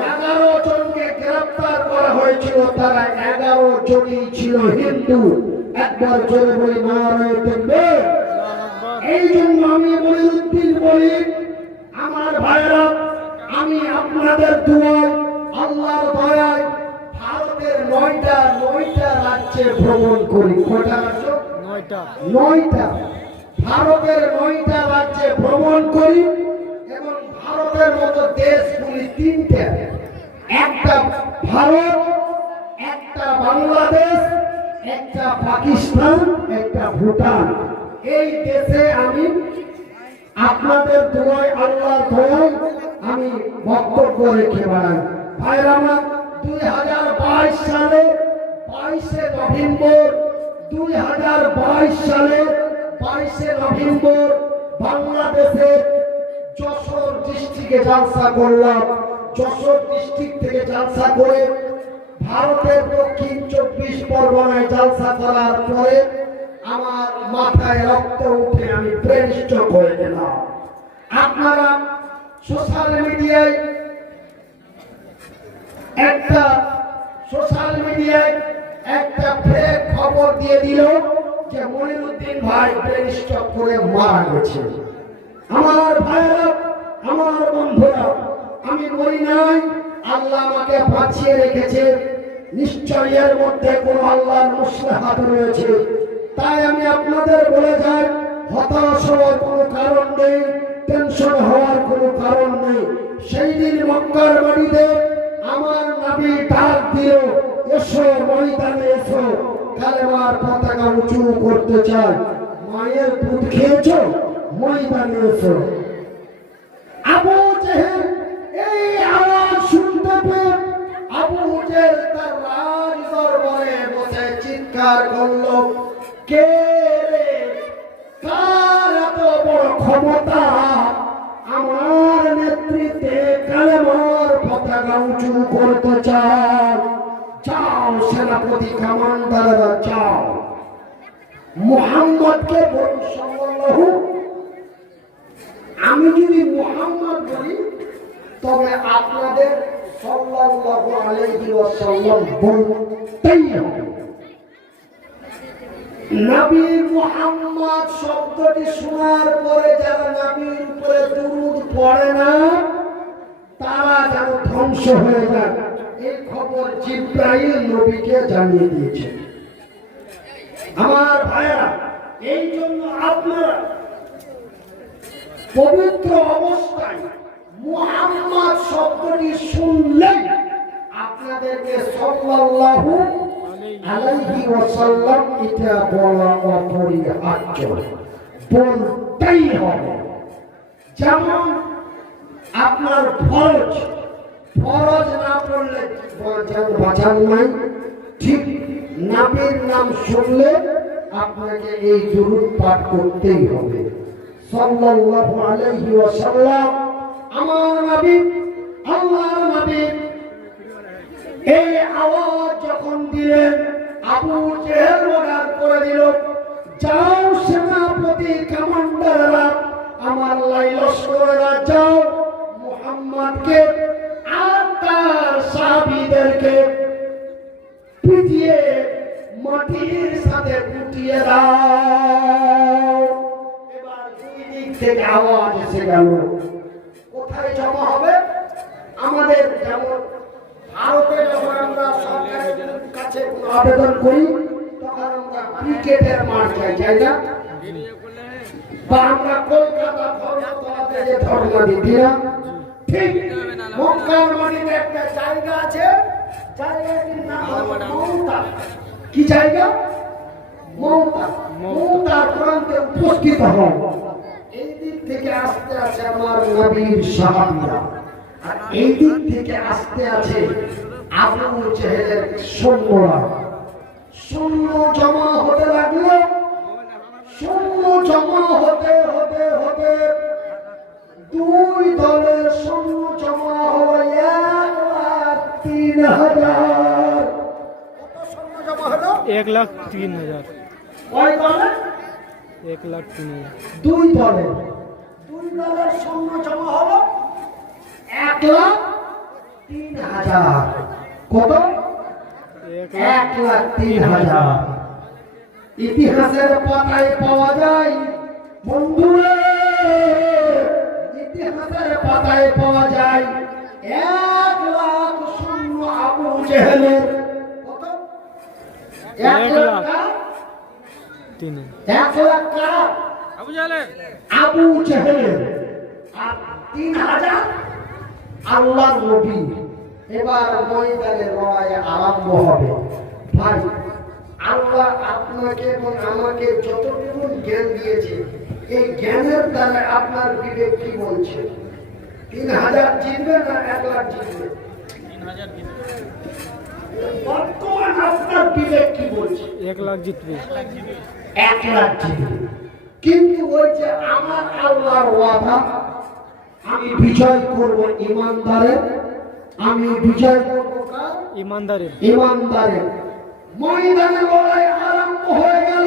11 জনকে গ্রেফতার করা হয়েছিল, তারা 11 জনই ছিল হিন্দু। একবার জোরে বলি নারায়ে তাকবীর। এই জন্য আমি মনিরুদ্দিন বলি, আমার ভাইরা, আমি আপনাদের দোয়ায় আল্লাহর দয়ায় ভারতের 9টা রাজ্যে ভ্রমণ করি। কয়টা রাজ্য? 9টা। ভারতের 9টা রাজ্যে ভ্রমণ করি এবং ভারতের মতো দেশগুলি 3টে, একটা ভারত, একটা বাংলাদেশ, একটা পাকিস্তান, একটা ভুটান। এই দেশে আমি আপনাদের দোয়ায় আল্লাহর দয়ায় আমি বক্তব্য রেখে বেড়াই। ভাইরা আমার, 2022 সালে 22শে নভেম্বর 2022 সালে 22শে নভেম্বর বাংলাদেশের যশোর ডিস্ট্রিক্টে জালসা করলাম। যশোর ডিস্ট্রিক্ট থেকে জালসা করে ভারতের দক্ষিণ 24 পরগনায় জালসা করার পরে আমার মাথায় রক্ত উঠে আমি ব্রেন স্ট্রোক হয়ে গেলাম। আপনারা সোশ্যাল মিডিয়ায় একটা ফেক খবর দিয়ে দিল যে মনিরুদ্দিন ভাই ব্রেন স্ট্রোক করে মারা গেছে। আমার ভাইরা, আমার বন্ধুরা, আমি মরি নাই, আল্লাহ আমাকে বাঁচিয়ে রেখেছে। নিশ্চয়ই এর মধ্যে কোনো আল্লাহর মুসলিহাত রয়েছে। তাই আমি আপনাদের বলে যাই, হতাশ হওয়ার কোনো কারণ নেই, টেনশন হওয়ার কোনো কারণ নেই। সেই দিন মক্কার বাড়িতে আমার নবী ডাক দিল, এসো ময়দানে এসো, কালেমার পতাকা উঁচু করতে চাই। মায়ের দুধ খেয়েছো, ময়দানে এসো। আবু জেহেল এই আওয়াজ শুনতে পেয়ে আবু জেহেল তার রাজ দরবারে বসে চিৎকার করলো, কে রে, কার এত বড় ক্ষমতা আমার নেতৃত্বে কালেমার পতাকা উঁচু করতে চায়? যাও সেনাপতি, কমান্ডাররা যাও, মুহাম্মদকে বলুন সাল্লাল্লাহু। আমি যদি মুহাম্মদ বলি তবে আপনাদের সাল্লাল্লাহু আলাইহি ওয়াসাল্লাম বলতেই হবে। নবী মুহাম্মদ শব্দটি শোনার পরে যারা নবীর উপরে দুরূদ পড়ে না তারা যেন ধ্বংস হয়ে যায়, এই খবর জিবরাইল নবীকে জানিয়ে দিয়েছে। আমার ভাইরা, এই জন্য আপনারা পবিত্র অবস্থায় মুহাম্মদ শব্দটি শুনলে আপনাদেরকে সাল্লাল্লাহু আলাইহি ওয়াসাল্লাম এটা বলা অপরিহার্য, বলতেই হবে। যেমন আপনার ফরজ না পড়লে বাঁচান নাই, ঠিক নবীর নাম শুনলে আপনাকে এই দুরূদ পাঠ করতেই হবে। সাল্লাল্লাহু আলাইহি ওয়াসাল্লাম আমার নবী, আল্লাহর নবী। এই আওয়াজ যখন দিলেন, আবু জেহেল অর্ডার করে দিল, যাও সেনাপতি, কমান্ডাররা, আমার লস্করেরা, যাও মুহাম্মদকে আর তার সাহাবীদেরকে পিটিয়ে মাটির সাথে পুঁটিয়ে দাও। এবার দুই দিক থেকে আওয়াজ এসে গেল। কোথায় জমা হবে? আমাদের যেমন ভারতে যখন আমরা সরকারের কাছে আবেদন করি তখন আমরা ক্রিকেটের মাঠ যাই না, বা আমরা কলকাতা ধর্মতলাতে যে ধর্মটি দিয়া, ঠিক মক্কার মাটিতে একটা জায়গা আছে, জায়গাটির নাম মৌতা। কি জায়গা? মৌতা। মৌতার প্রান্তে উপস্থিত হন। এই দিক থেকে আসতে আছে আমার নবীর সাহাবীরা, আর এই দিক থেকে আসতে আছে আবু জেহেলের সৈন্যরা। শূন্য জমা হতে লাগলো। শূন্য জমা হতে হতে হতে দুই দলের শূন্য জমা হলো 1,03,000। কত শূন্য জমা হলো? 1,03,000। কয় দলে? 1,03,000। দুই দলের শূন্য জমা হলো 1,03,000। কত? 1,03,000। ইতিহাসের পাতায় পাওয়া যায় বন্ধুরা, ইতিহাসের পাতায় পাওয়া যায় 1,00,000 শূন্য আবু জেহেলের। কত? 1,03,000। 1,00,000 কার? আবু জেহেলের। আর 3,000 আল্লাহর নবী। এবার ময়দানে লড়াই আরম্ভ হবে। ভাই, আল্লাহ আপনাকে এবং আমাকে যতটুকু জ্ঞান দিয়েছে, এই জ্ঞানের দ্বারা আপনার বিবেক কি বলছে? 3,000 জিতবে না 1,00,000 জিতবে? বর্তমান আপনার বিবেক কি বলছে? 1,00,000 জিতবে। 1,00,000 জিতবে। কিন্তু ওই যে আমার আল্লাহর ওয়াদা, আমি বিজয় করব ইমানদারের, আমি বিজয় করব কার? ইমানদারের। ইমানদারের। ময়দানে লড়াই আরম্ভ হয়ে গেল।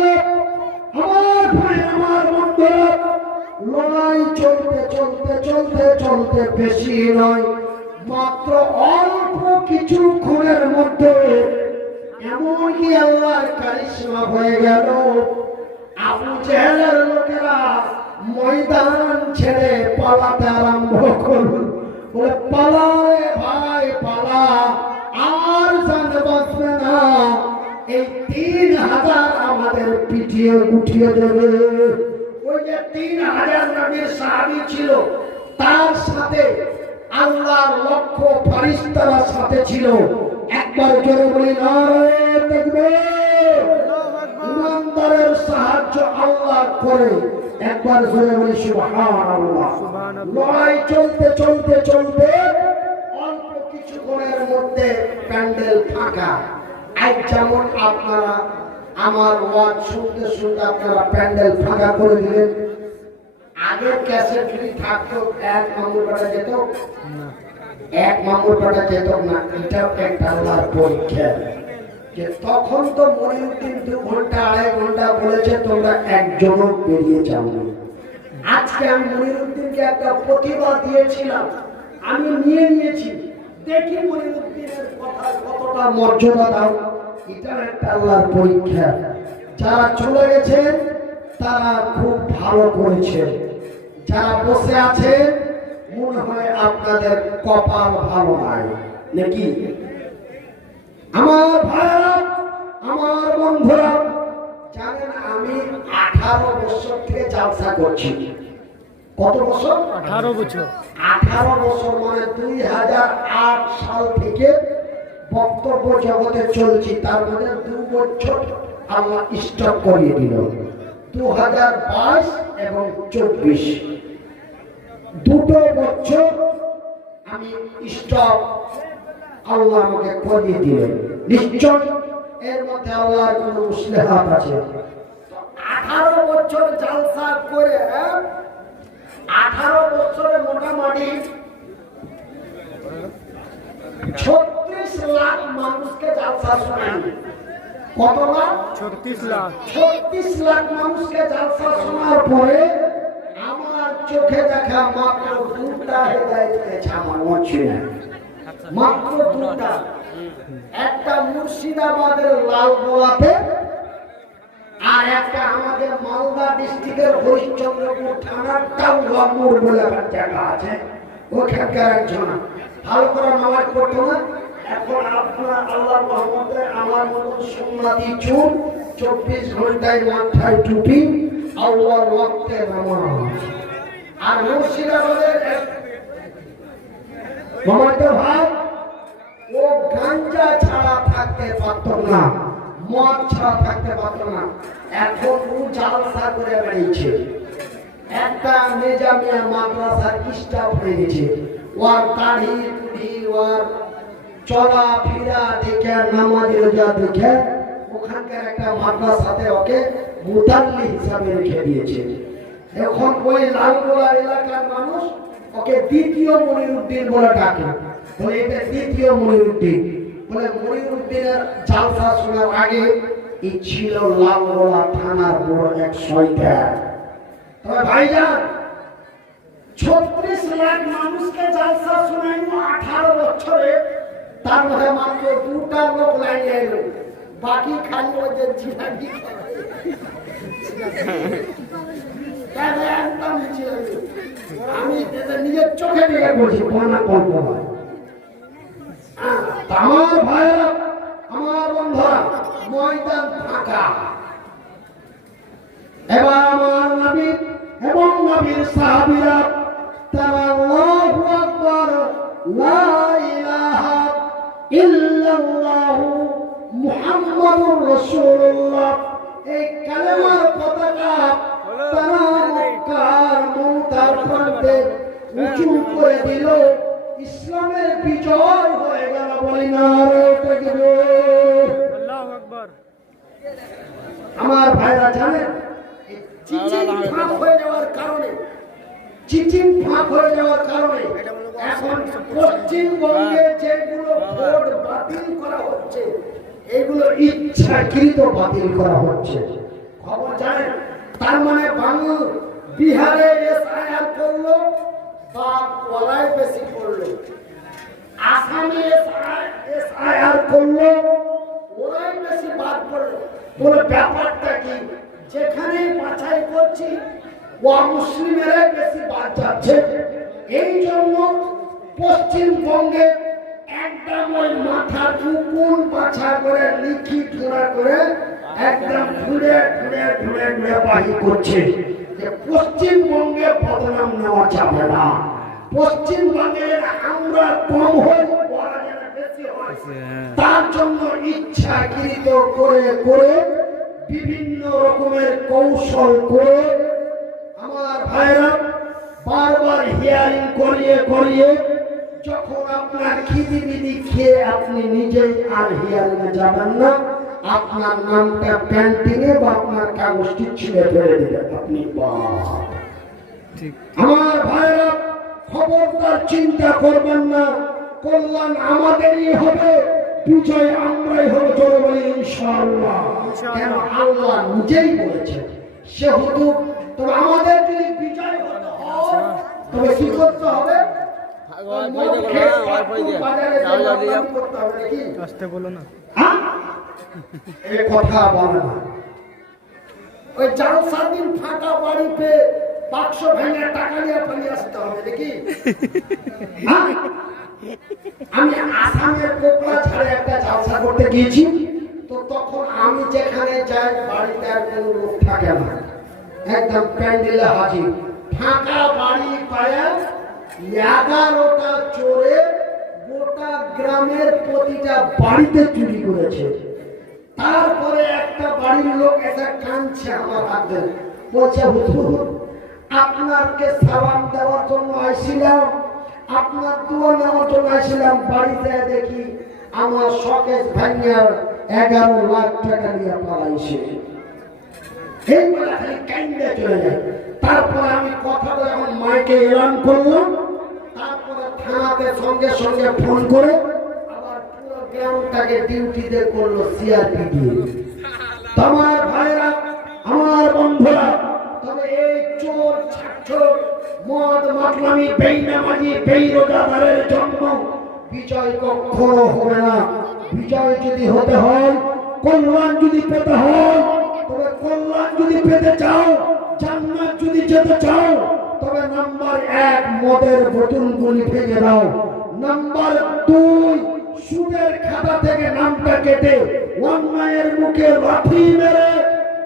আমার ভাই, আমার বন্ধুরা, লড়াই চলতে চলতে চলতে চলতে বেশি নয়, মাত্র অল্প কিছুক্ষণের মধ্যে এমনই আল্লাহর কারিশমা হয়ে গেল। আবু জেহেলের লোকেরা ময়দান ছেড়ে পালাতে আরম্ভ করল। বলে, পালা রে ভাই পালা, আর জান বাঁচবে না। এই 3,000 আমাদের পিঠিয়ে উঠিয়ে দেবে। ওই যে 3,000 নবীর সাহাবী ছিল, তার সাথে আল্লাহর লক্ষ ফেরেশতারা সাথে ছিল। একবার জোরে বলি নারে তাকবীর। ইমানদারের সাহায্য আল্লাহ করে। একবার জোরে বলি সুবহানাল্লাহ। লড়াই চলতে চলতে চলতে অল্প কিছুক্ষণের মধ্যে প্যান্ডেল ফাঁকা। আজ যেমন আপনারা আমার ওয়াজ শুনতে শুনতে আপনারা প্যান্ডেল ফাঁকা করে দিলেন, আগে ক্যাসেট যদি থাকতো এক মামুর পাড়া যেত, এক মামুর পাড়া যেত না। এটাও একটা আল্লাহর পরীক্ষা। যে তখন তো মনিউদ্দিন 2 ঘন্টা 2.5 ঘন্টা বলেছে, তোমরা একজনও বেরিয়ে যাও না। আজকে আমি মনিউদ্দিনকে একটা প্রতিভা দিয়েছিলাম, আমি নিয়ে নিয়েছি। দেখি মনিউদ্দিনের কথা কতটা মর্যাদা দাও। এটা একটা আল্লাহর পরীক্ষা। যারা চলে গেছে তারা খুব ভালো করেছে, যারা বসে আছে মনে হয় আপনাদের কপাল ভালো নাই নাকি? আমার ভাইরা, আমার বন্ধুরা, জানেন আমি 18 বছর থেকে জালসা করছি। কত বছর? 18 বছর। 18 বছর মানে 2008 সাল থেকে বক্তব্য জগতে চলছি। তার মধ্যে 2 বছর আল্লাহ স্টপ করিয়ে দিল। 2022 এবং 24 দুটো বছর আমি স্টপ আল্লাহ আমাকে করিয়ে দিলেন। নিশ্চয় এর মধ্যে আল্লাহর কোন মুসলিহাত আছে। 18 বছর জালসা করে 18 বছরে মোটামুটি 36 লাখ মানুষকে জালসা শোনাই। কত লাখ? 36 লাখ। 36 লাখ মানুষকে জালসা শোনার পরে আমার চোখে দেখা মাত্র 2টা হেদায়েত পেয়েছে আমার মসজিদে। মাত্র 2টা। একটা মুর্শিদাবাদের লালগোলাতে, আর একটা আমাদের মালদা ডিস্ট্রিক্টের হরিশ্চন্দ্রপুর থানার টাঙ্গামুর বলে একটা জায়গা আছে, ওখানকার একজন ভালো করে নামাজ পড়তো না। এখন আপনার আল্লাহর রহমতে আমার মতন সুন্নাতি চুল, 24 ঘন্টায় মাথায় টুপি, আল্লাহর ওয়াক্তে নামাজ। আর মুর্শিদাবাদের মামাতো ভাই, ও গাঞ্জা ছাড়া থাকতে পারত না, মদ ছাড়া থাকতে পারত না। এখন ও জালসা করে বেরিয়েছে, একটা নিজামিয়া মাদ্রাসার স্টাফ হয়ে গেছে। ওর দাড়ি টুড়ি, ওর চলা ফিরা দেখে, নামাজ রোজা দেখে ওখানকার একটা মাদ্রাসাতে ওকে মুতাল্লি হিসাবে রেখে দিয়েছে। এখন ওই লালগোলা এলাকার মানুষ ওকে দ্বিতীয় মনিরুদ্দিন বলে ডাকে, বলে এটা দ্বিতীয় মনিরুদ্দিন। বলে মনিরুদ্দিনের জালসা শোনার আগে এই ছিল লালগোলা থানার বড় এক শয়তান। তবে ভাইজান 36 লাখ মানুষকে জালসা শোনাইলো 18 বছরে, তার মধ্যে মাত্র 2টা লোক লাইনে এলো, বাকি খালি ওই যে জিলাপি আমি নিজের চোখে দেখে বলছি, কোনা কল্প হয়। আমার ভাইয়েরা, আমার বন্ধুরা, ময়দান ফাঁকা। এবার আমার নবী এবং নবীর সাহাবীরা তারা আল্লাহু আকবার, লা ইলাহা ইল্লাল্লাহু মুহাম্মাদুর রাসূলুল্লাহ এই কালেমার পতাকা তারা মক্কার মৌতার প্রান্তে উঁচু করে দিল। ইসলামের বিজয় হয়ে গেল। বলি নারে তাকবীর। আল্লাহু আকবার। আমার ভাইরা জানেন, চিচিং ফাঁক হয়ে যাওয়ার কারণে, চিচিং ফাঁক হয়ে যাওয়ার কারণে এখন পশ্চিমবঙ্গে যেগুলো ভোট বাতিল করা হচ্ছে, এগুলো ইচ্ছাকৃত বাতিল করা হচ্ছে। খবর জানেন? তার মানে বিহারে এসআইআর করলো বা ওরাই বেশি করলো, আসামে এসআইআর করলো ওরাই বেশি বাদ করলো। বলে ব্যাপারটা কি? যেখানে বাছাই করছি ও মুসলিমেরাই বেশি বাদ যাচ্ছে। এই জন্য পশ্চিমবঙ্গে একদম ওই মাথা টুকুন বাছা করে লিখি ঠোড়া করে একদম ঘুরে ঘুরে ঘুরে ঘুরে বাহি করছে যে পশ্চিমবঙ্গে বদনাম নেওয়া যাবে না, পশ্চিমবঙ্গে আমরা কম হই, ওরা যেন বেশি হয়। তার জন্য ইচ্ছাকৃত করে করে বিভিন্ন রকমের কৌশল করে আমার ভাইরা বারবার হিয়ারিং করিয়ে করিয়ে যখন আপনার খিদিবিদি খেয়ে আপনি নিজেই আর হিয়ারিংয়ে যাবেন না, আপনার নামটা প্যান্টিংয়ে বা আপনার কাগজটি ছিঁড়ে ফেলে দিবেন আপনি। আমার ভাইরা খবরদার চিন্তা করবেন না, কল্যাণ আমাদেরই হবে, বিজয় আমরাই হবো। চলে বলি ইনশাআল্লাহ। কেন? আল্লাহ নিজেই বলেছেন সে হুদু। তবে আমাদের যদি বিজয় হতে হয় তবে কি করতে হবে? আসতে বলো না। এই কথা বলে না। ওই জালসা দিন ফাঁকা বাড়িতে বাক্স ভেঙে টাকা নিয়ে পালিয়ে আসতে হবে নাকি? আমি আসামের কোকড়া ছাড়ে একটা জালসা করতে গিয়েছি, তো তখন আমি যেখানে যাই বাড়িতে আর কোনো লোক থাকে না, একদম প্যান্ডেলে হাজির। ফাঁকা বাড়ি পায়া 11টা চোরে গোটা গ্রামের প্রতিটা বাড়িতে চুরি করেছে। তারপরে একটা বাড়ির লোক এসে কাঁদছে আমার হাতে, বলছে হুজুর আপনাকে সালাম দেওয়ার জন্য আসছিলাম, আপনার দোয়া নেওয়ার জন্য আসছিলাম, বাড়িতে দেখি আমার শকেস ভাঙিয়া 11 লাখ টাকা নিয়ে পালাইছে। এই বলে খালি কান্দে চলে যায়। তারপরে আমি কথা বলে আমার মাকে এলান করলাম, তারপরে থানাতে সঙ্গে সঙ্গে ফোন করে আবার পুরো গ্রামটাকে ডিউটিতে করলো সিআরপি দিয়ে। আমার ভাইরা, আমার বন্ধুরা, তবে এই চোর ছাত্র মদ মাতলামি বেঈমানি বেঈরোজাদারের জন্য বিজয় কখনো হবে না। বিজয় যদি হতে হয়, কল্যাণ যদি পেতে হয়, তবে কল্যাণ যদি পেতে চাও, জান্নাত যদি যেতে চাও, তবে নাম্বার 1 মদের বোতলগুলি ভেঙে দাও। নাম্বার 2 সুদের খাতা থেকে নামটা কেটে অন্যায়ের মুখে লাথি মেরে,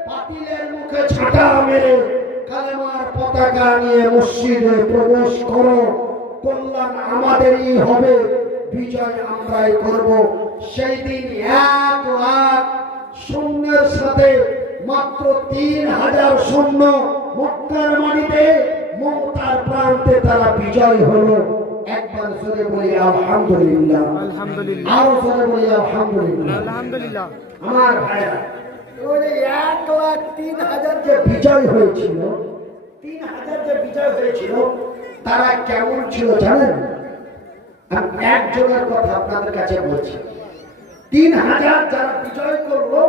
বাতিলের মুখে ঝাঁটা মেরে কালেমার পতাকা নিয়ে মসজিদে প্রবেশ করো। কল্যাণ আমাদেরই হবে, বিজয় আমরাই করব। সেই দিন 1 লাখ সৈন্যের সাথে মাত্র 3000 সৈন্য মক্কার মাটিতে মমতার প্রান্তে তারা বিজয় হলো। একবার জোরে বলি আলহামদুলিল্লাহ। আলহামদুলিল্লাহ। আরো জোরে বলি আলহামদুলিল্লাহ। আলহামদুলিল্লাহ। আমার ভাইরা, ওই 1,03,000 যে বিজয় হয়েছিল, 3,000 যে বিজয় হয়েছিল, তারা কেমন ছিল জানেন? আমি একজনের কথা আপনাদের কাছে বলছি। 3,000 যারা বিজয় করলো,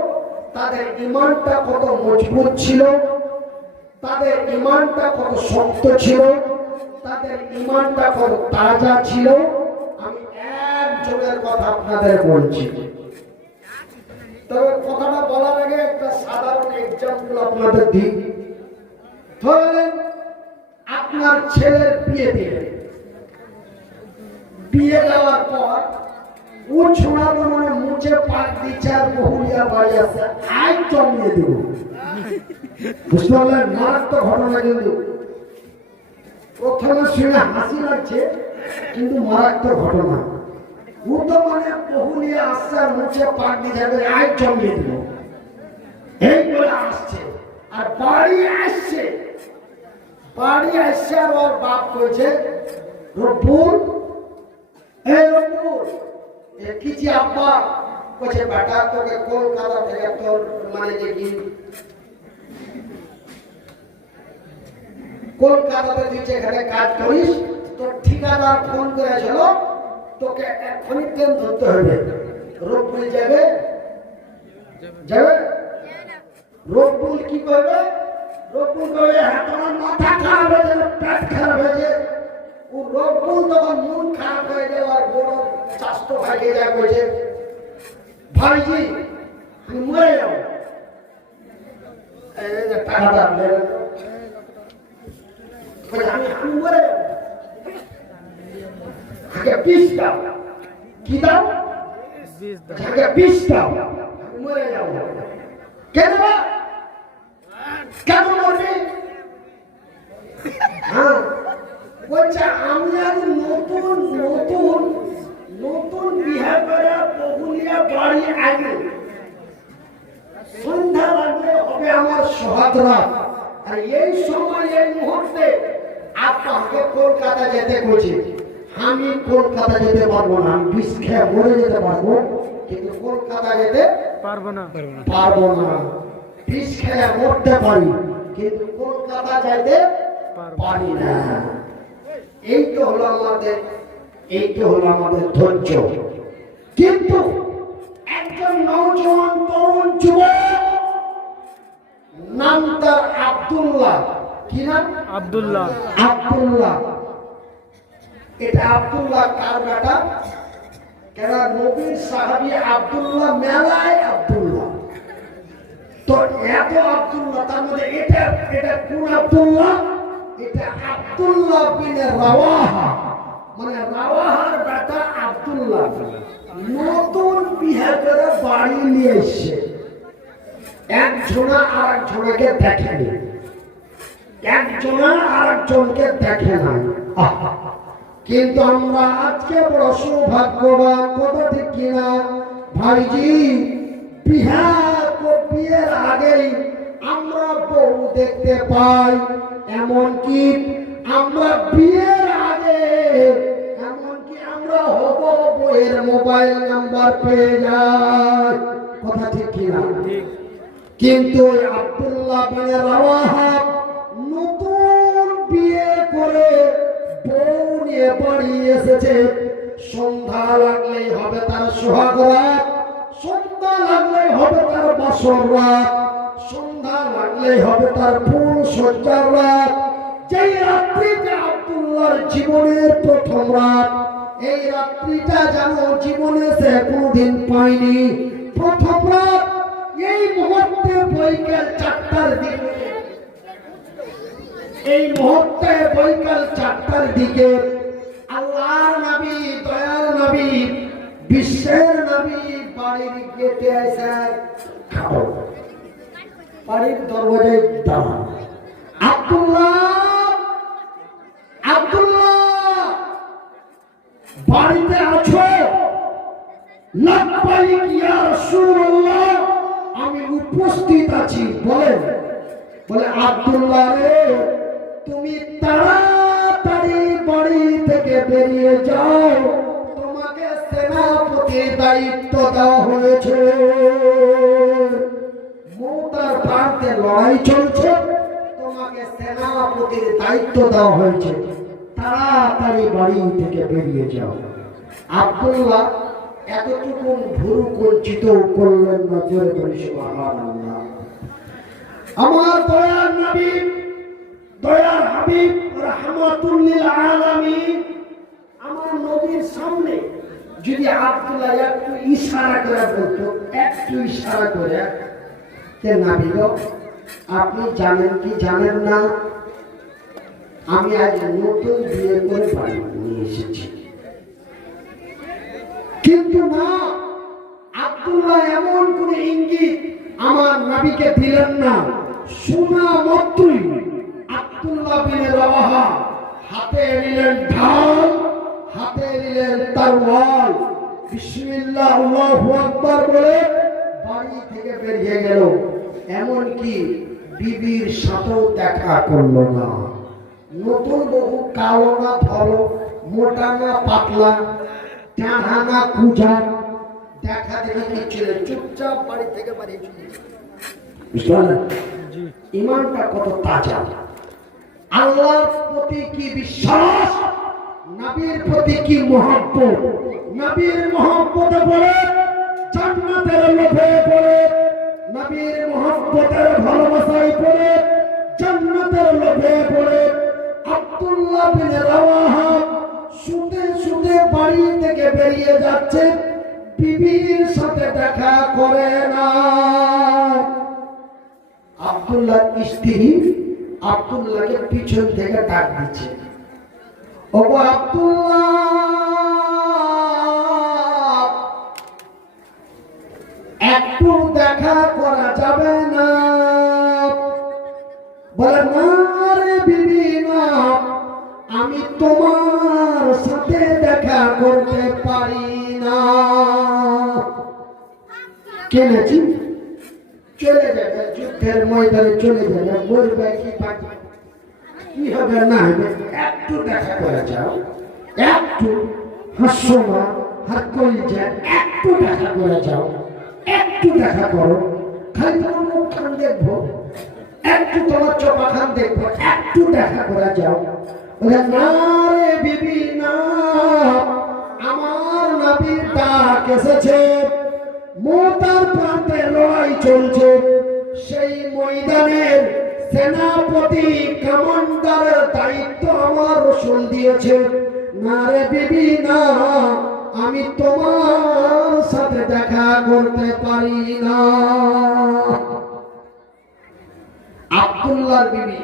তাদের ইমানটা কত মজবুত ছিল, তাদের ইমানটা কত শক্ত ছিল, তাদের ইমানটা কত তাজা ছিল। আমি একজনের কথা আপনাদের বলছি। তবে কথাটা বলার আগে একটা সাধারণ এক্সাম্পল আপনাদের দিই। ধরেন আপনার ছেলের বিয়ে দিলেন, বিয়ে দেওয়ার পর ও ছোড়ানো মানে মুছে পাক দিচ্ছে আর বহুলিয়া বাড়ি আছে, আই জমিয়ে দেব। বুঝতে পারলেন? মারাত্মক ঘটনা। কিন্তু প্রথমে শুনে হাসি লাগছে, কিন্তু মারাত্মক ঘটনা। ও তো মানে বহুলিয়া আসছে আর মুছে পাক দিচ্ছে, আই জমিয়ে দেব, এই বলে আসছে। আর বাড়ি আসছে, বাড়ি আসছে আর ওর বাপ কইছে, রব্বুল, এই রব্বুল, কি যে আব্বা কইছে, বেটা তোকে কলকাতা থেকে তোর মানে যে কি কলকাতাতে তুই যেখানে কাজ করিস, তোর ঠিকাদার ফোন করেছিল, তোকে এখনই ট্রেন ধরতে হবে। রব্বুল যাবে, যাবে। রব্বুল কি করবে? রব্বুল করবে, হ্যাঁ তোমার মাথা খারাপ হয়েছে, পেট খারাপ হয়েছে। ও রব্বুল তখন মন খারাপ হয়ে যায়, আর বড় স্বাস্থ্য ভাইকে যা করেছে, ভাইজি আমি মরে যাবো, এই যে টাকাটা আমি মরে যাবো, আগে 20 দাও। কি দাও? 20 দাও। আগে 20 দাও, আমি মরে যাবো। কেন কেন মরবি? হ্যাঁ বলছে, আমি আর নতুন নতুন নতুন বিয়ে করে বহুলিয়া বাড়ি আনি, সন্ধ্যা লাগলে হবে আমার সোহাগ রাত। আর এই সময় এই মুহূর্তে আপনাকে কলকাতা যেতে বলছি। আমি কলকাতা যেতে পারবো না, আমি বিষ খেয়ে মরে যেতে পারবো, কিন্তু কলকাতা যেতে পারবো না। পারবো না। বিষ খেয়ে মরতে পারি, কিন্তু কলকাতা যাইতে পারি না। এই তো হলো আমাদের, এই তো হলো আমাদের ধৈর্য। কিন্তু একজন নওজোয়ান তরুণ যুবক, নাম তার আব্দুল্লাহ। কি নাম? আব্দুল্লাহ। আব্দুল্লাহ। এটা আব্দুল্লাহ কার বেটা? কেন নবীর সাহাবী আব্দুল্লাহ, মেলায় আব্দুল্লাহ। তো এত আব্দুল্লাহ, তার মধ্যে এটা এটা কোন আব্দুল্লাহ? এটা আব্দুল্লাহ বিন রাওয়াহা, মানে রাওয়াহার বেটা আব্দুল্লাহ। নতুন বিয়ে করে বাড়ি নিয়ে এসে একজনা আর একজনকে দেখেনি, একজনা আর একজনকে দেখে না। কিন্তু আমরা আজকে বড় সৌভাগ্যবান, কথা ঠিক কিনা ভাইজি? বিয়ের আগেই আমরা বউ দেখতে পাই, এমনকি আমরা বিয়ের আগে এমনকি আমরা হব বউয়ের মোবাইল নাম্বার পেয়ে যাই, কথা ঠিক কিনা? কিন্তু ওই আব্দুল্লাহ বিন রাওয়াহা নতুন বিয়ে করে বউ নিয়ে বাড়ি এসেছে। সন্ধ্যা লাগলেই হবে তার সোহাগ রাত, সন্ধ্যা লাগলেই হবে তার বাসর রাত, সন্ধ্যা লাগলেই হবে তার ফুল সজ্জার রাত। যেই রাত্রিটা আব্দুল্লাহর জীবনের প্রথম রাত, এই রাত্রিটা যেন জীবনে সে কোনদিন পায়নি। প্রথম রাত এই মুহূর্তে বৈকাল 4টার দিকে, এই মুহূর্তে বৈকাল 4টার দিকে আল্লাহর নবী, দয়ার নবী, বিশ্বের নবী বাড়ির গেটে আইসেন। বাড়ির দরজায় দাঁড়ান। আব্দুল্লাহ, আব্দুল্লাহ বাড়িতে আছো? লাব্বাইক ইয়া রাসূলুল্লাহ, আমি উপস্থিত আছি। বলেন, বলে আব্দুল্লাহ রে, তুমি তাড়াতাড়ি বাড়ি থেকে বেরিয়ে যাও, তোমাকে সেনাপতির দায়িত্ব দেওয়া হয়েছে। মৌতার প্রান্তে লড়াই চলছে, তোমাকে সেনাপতির দায়িত্ব দেওয়া হয়েছে, তাড়াতাড়ি বাড়ি থেকে বেরিয়ে যাও। আব্দুল্লাহ এতটুকু ভুরু কঞ্চিত করলেন না, জোরে বলি সুবহানাল্লাহ। আমার দয়ার নবী, দয়ার হাবিব রাহমাতুল লিল আলামিন, আমার নবীর সামনে যদি আব্দুল্লাহ একটু ইশারা করে বলতো, একটু ইশারা করে, যে নবী গো, আপনি জানেন কি জানেন না, আমি আজ নতুন বিয়ে করে বাড়ি নিয়ে এসেছি। কিন্তু না, আব্দুল্লাহ এমন কোন ইঙ্গিত আমার নবীকে দিলেন না। শোনা মাত্রই আব্দুল্লাহ বিন রাওয়াহা হাতে নিলেন ঢাল, হাতে নিলেন তরোয়াল, বিসমিল্লাহ আল্লাহু আকবার বলে বাড়ি থেকে বেরিয়ে গেল। এমনকি বিবির সাথেও দেখা করলো না। নতুন বহু কালো না ধরো, মোটা না পাতলা, টানা না কুজা, দেখা দেখি কিচ্ছু নেই, চুপচাপ বাড়ি থেকে বাড়ি চলে গেছে। বুঝতে পারলেন? ইমানটা কত তাজা, আল্লাহর প্রতি কি বিশ্বাস, নবীর প্রতি কি মহব্বত। নবীর মহব্বতে পড়ে জান্নাতের লোভে পড়ে, নবীর মহব্বতের ভালোবাসায় পড়ে জান্নাতের লোভে পড়ে আব্দুল্লাহ বিন রাওয়াহা শুতে শুতে বাড়ি থেকে বেরিয়ে যাচ্ছে, বিবির সাথে দেখা করে না। আব্দুল্লাহ স্ত্রী আব্দুল্লাহকে পিছন থেকে ডাক দিচ্ছে, ওগো আব্দুল্লাহ, একটু দেখা করা যাবে না? বলে না রে বিবি, না, আমি তোমার সাথে দেখা করতে পারি না। কেনেছি চলে যাবে, যুদ্ধের ময়দানে চলে যাবে, মরবে কি বাকি কি হবে না হবে, একটু দেখা করে যাও, একটু হাস্যমা হাত করে যায়, একটু দেখা করে যাও, একটু দেখা করো, খালি তোমার মুখ খান দেখবো, একটু তোমার চোখা খান দেখবো, একটু দেখা করে যাও। বলে না রে বিবি, না, আমার নবীর ডাক এসেছে, মৌতার প্রান্তে লড়াই চলছে, সেই ময়দানের সেনাপতি কমান্ডারের দায়িত্ব আমার রাসূল দিয়েছে। না রে বিবি, না, আমি তোমার সাথে দেখা করতে পারি না। আব্দুল্লাহর বিবি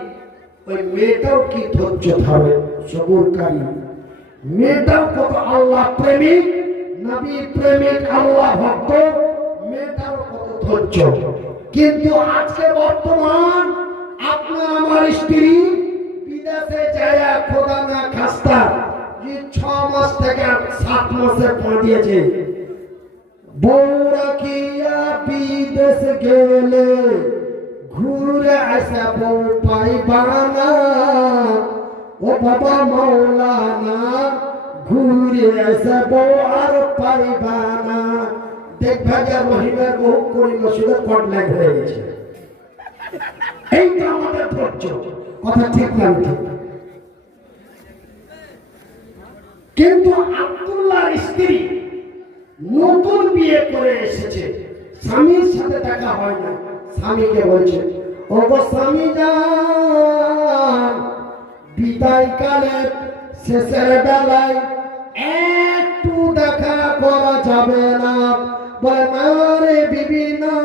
ওই মেয়েটাও কি ধৈর্য ধরে, সবুরকারী মেয়েটাও কত আল্লাহ প্রেমিক, নবী প্রেমিক, আল্লাহ ভক্ত, মেয়েটাও কত ধৈর্য। কিন্তু আজকে বর্তমান আপনার আমার স্ত্রী বিদেশে যায়, খোদা না খাস্তা 6 মাস থেকে 7 মাসে পাঠিয়েছে, বউরা কিয়া বিদেশ গেলে ঘুরে আসে বউ পাইবানা, ও বাবা মৌলানা, ঘুরে আসে বউ আর পাইবানা। দেখবে যে রহিমের বহু করি মসজিদে কটলাইট হয়ে গেছে। এইটা আমাদের ধৈর্য, কথা ঠিক না ঠিক? কিন্তু আব্দুল্লাহর স্ত্রী নতুন বিয়ে করে এসেছে, স্বামীর সাথে দেখা হয় না, স্বামীকে বলছে, ওগো স্বামী যান, বিদায় কালে শেষের বেলায় একটু দেখা করা যাবে না? বলে না রে বিবি, না,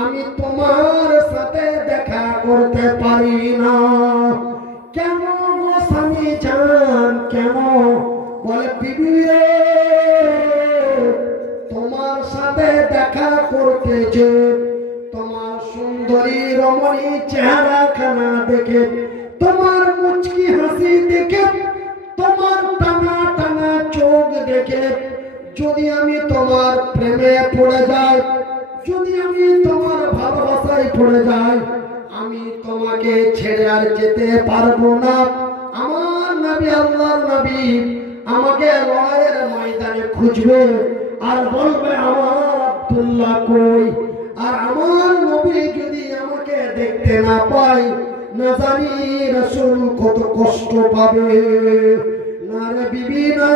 আমি তোমার সাথে দেখা করতে পারি না। কেন গো স্বামী যান, কেন? বলে বিবি রে, তোমার সাথে দেখা করতে যে তোমার সুন্দরী রমণী চেহারা খানা দেখে, তোমার মুচকি হাসি দেখে, তোমার টানা টানা চোখ দেখে যদি আমি তোমার প্রেমে পড়ে যাই, যদি আমি তোমার ভালোবাসায় পড়ে যাই, আমি তোমাকে ছেড়ে আর যেতে পারবো না। আমার নবী আল্লাহর নবী আমাকে লড়াইয়ের ময়দানে খুঁজবে আর বলবে আমার আব্দুল্লাহ কই। আর আমার নবী যদি আমাকে দেখতে না পায়, না জানি রাসূল কত কষ্ট পাবে। না রে বিবি না,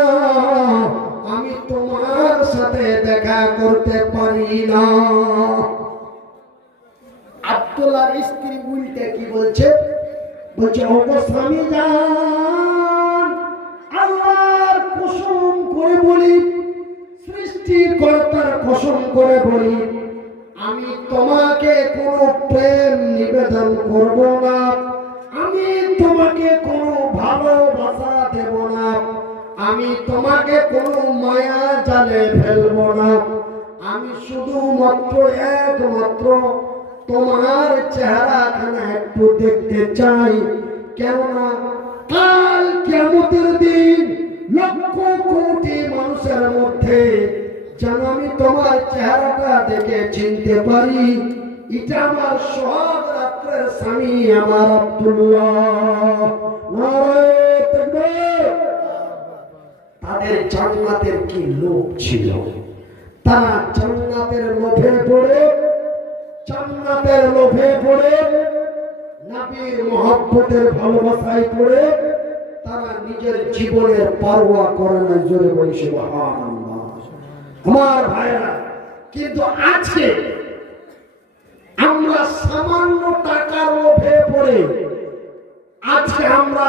আমি তোমার সাথে দেখা করতে পারি না। আব্দুল্লাহর স্ত্রী উল্টে কি বলছে? বলছে ওগো স্বামী জান, আল্লাহর কসম করে বলি, সৃষ্টিকর্তার কসম করে বলি, আমি তোমাকে কোনো প্রেম নিবেদন করব না, আমি তোমাকে কোনো ভালোবাসা দেব না, আমি তোমাকে কোনো মায়া জালে ফেলব না। আমি শুধুমাত্র একমাত্র তোমার চেহারাখানা একটু দেখতে চাই। কেননা কাল কিয়ামতের দিন লক্ষ কোটি মানুষের মধ্যে যেন আমি তোমার চেহারাটা দেখে চিনতে পারি, এটা আমার সোহাগ রাত্রের স্বামী আমার আব্দুল্লাহ। নারায়ে তাকবীর। তাদের জান্নাতের কি লোভ ছিল! তারা জান্নাতের লোভে পড়ে নবীর মহব্বতের ভালোবাসায় পড়ে তারা নিজের জীবনের পারোয়া করে না। জোরে বলি সুবহানাল্লাহ। আমার ভাইরা, কিন্তু আজকে আমরা সামান্য টাকার লোভে পড়ে আজকে আমরা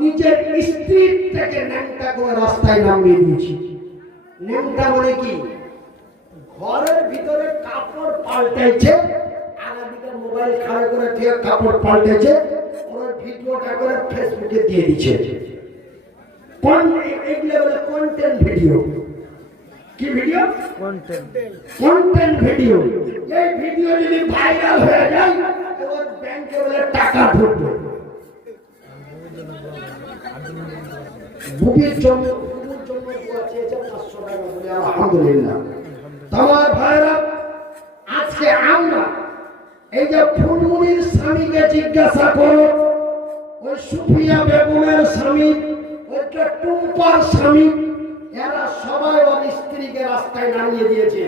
নিজের স্ত্রীর থেকে ন্যাংটা করে রাস্তায় নামিয়ে দিয়েছি। ন্যাংটা মানে কি? ঘরের ভিতরে কাপড় পাল্টাইছে, আলাদিকে মোবাইল খাড়া করে দিয়ে কাপড় পাল্টেছে, ওরা ভিডিওটা করে ফেসবুকে দিয়ে দিচ্ছে। এগুলো বলে কন্টেন্ট ভিডিও। কি ভিডিও? Content video. এই ভিডিও যদি ভাইরাল হয়ে যায়, ওর ব্যাংকে বলে টাকা ঢুকবে। বুবির জন্য দোয়া চেয়েছে 500 টাকা বলে, আলহামদুলিল্লাহ। তোমার ভাইরা, আজকে আমরা এই যে ফুলমুনির স্বামীকে জিজ্ঞাসা করো, ওই সুফিয়া বেগমের স্বামী, ওই টুম্পার স্বামী, এরা সবাই ওর স্ত্রীকে রাস্তায় নামিয়ে দিয়েছে।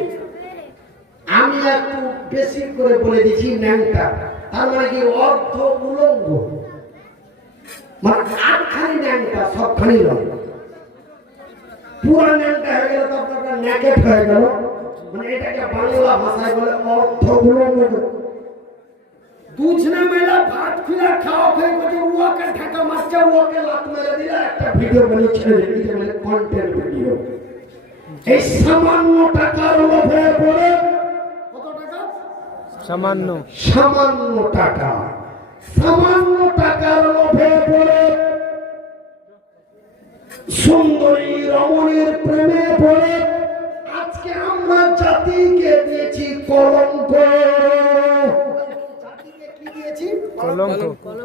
আমি একটু বেশি করে বলে দিচ্ছি ন্যাংটা, তার মানে কি অর্ধ উলঙ্গ, মানে আটখানি ন্যাংটা, সবখানি নয়। পুরো ন্যাংটা হয়ে গেল তো আপনার ন্যাকেট হয়ে গেল, মানে এটাকে বাংলা ভাষায় বলে অর্ধ উলঙ্গ। দুজনে মেলা ভাত খুলে খাওয়া খেয়ে বলছে ওকে ঠাকা মারছে, ওকে লাত মেরে দিলে একটা ভিডিও বানিয়ে ছেড়ে দিতে বলে কন্টেন্ট ভিডিও। এই সামান্য টাকার লোভে পড়ে, কত টাকা? সামান্য টাকা, সামান্য টাকার লোভে পড়ে সুন্দরী রমণীর প্রেমে পড়ে আজকে আমরা জাতিকে দিয়েছি কলঙ্ক।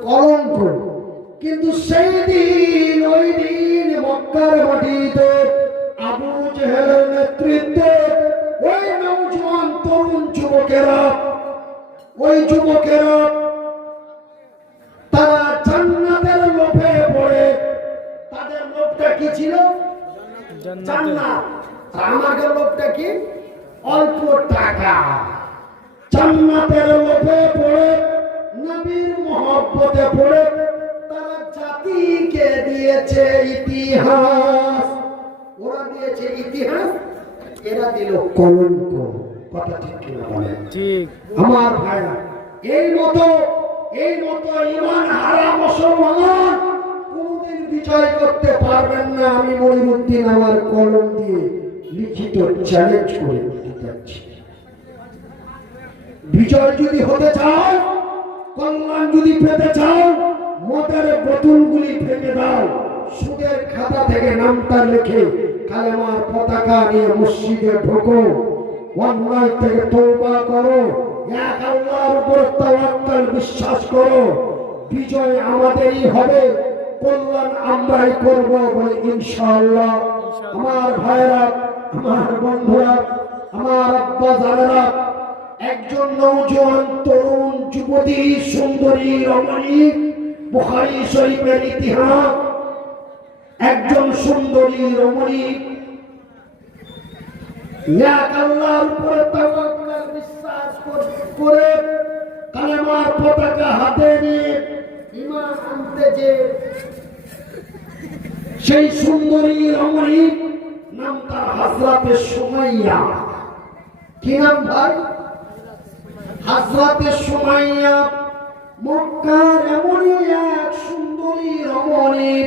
কলঙ্ক। কিন্তু সেই দিন, ওই দিন মক্কার মাটিতে আবু জেহেলের নেতৃত্বে ওই নওজোয়ান তরুণ যুবকেরা, তারা জান্নাতের লোভে পড়ে, তাদের লোভটা কি ছিল? জান্নাত। আমাদের লোভটা কি? অল্প টাকা। জান্নাতের লোভে পড়ে, নবীর মহব্বতে পড়ে তারা জাতিকে দিয়েছে ইতিহাস। ওরা দিয়েছে ইতিহাস, এরা দিল কলঙ্ক। কথা ঠিক কিনা বলেন? ঠিক। আমার ভাইরা, এই মতো ঈমান হারা মুসলমান কোনদিন বিজয় করতে পারবেন না। আমি মনিরুদ্দিন আমার কলম দিয়ে লিখিত চ্যালেঞ্জ করে দিতে যাচ্ছি। বিজয় যদি হতে চাও, কল্যাণ যদি পেতে চাও, মদের বোতলগুলি ফেলে দাও, সুদের খাতা থেকে নামটা লিখে কালেমার পতাকা নিয়ে মসজিদে ঢোকো, অন্যায় থেকে তওবা করো, এক আল্লাহর উপর তাওয়াক্কুল বিশ্বাস করো। বিজয় আমাদেরই হবে, কল্যাণ আমরাই করব বলে ইনশাআল্লাহ। আমার ভাইরা, আমার বন্ধুরা, আমার আব্বা জানেরা, একজন নওজোয়ান তরুণ যুবতী সুন্দরী রমণী, বুখারী শরীফের ইতিহাস, একজন সুন্দরী রমণী এক আল্লাহর উপরে তাওয়াক্কুল বিশ্বাস করে কালেমার পতাকা হাতে নিয়ে ঈমান আনতে যে সেই সুন্দরী রমণী নাম তার হযরতে সুমাইয়া। কি নাম ভাই? হযরতে সুমাইয়া মক্কার এমনই এক সুন্দরী রমণী,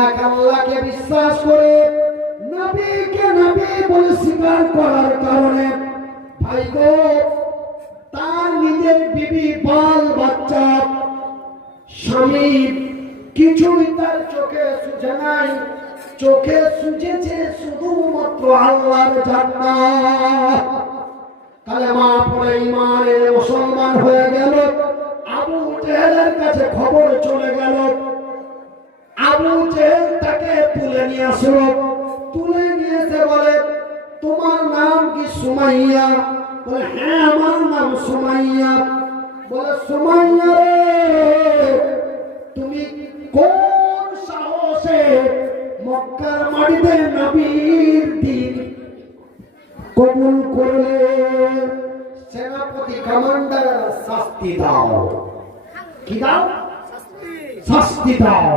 এক আল্লাহকে বিশ্বাস করে নবীকে নবী বলে স্বীকার করার কারণে ভাই গো তার নিজের বিবি বাল বাচ্চা স্বামী কিছুই তার চোখে সুঝে নাই। চোখে সুঝেছে শুধুমাত্র আল্লাহর জান্নাত। কালেমা পড়ে ঈমানে মুসলমান হয়ে গেল। আবু জেহেলের কাছে খবর চলে গেল। আবু জেহেল তাকে তুলে নিয়ে আসলো। তুলে নিয়ে এসে বলে, তোমার নাম কি সুমাইয়া? বলে, হ্যাঁ আমার নাম সুমাইয়া। বলে, সুমাইয়া রে, তুমি কোন সাহসে মক্কার মাটিতে নবীর দ্বীন কবুল করলে? সেনাপতি কমান্ডার, শাস্তি দাও। কি দাও? শাস্তি দাও।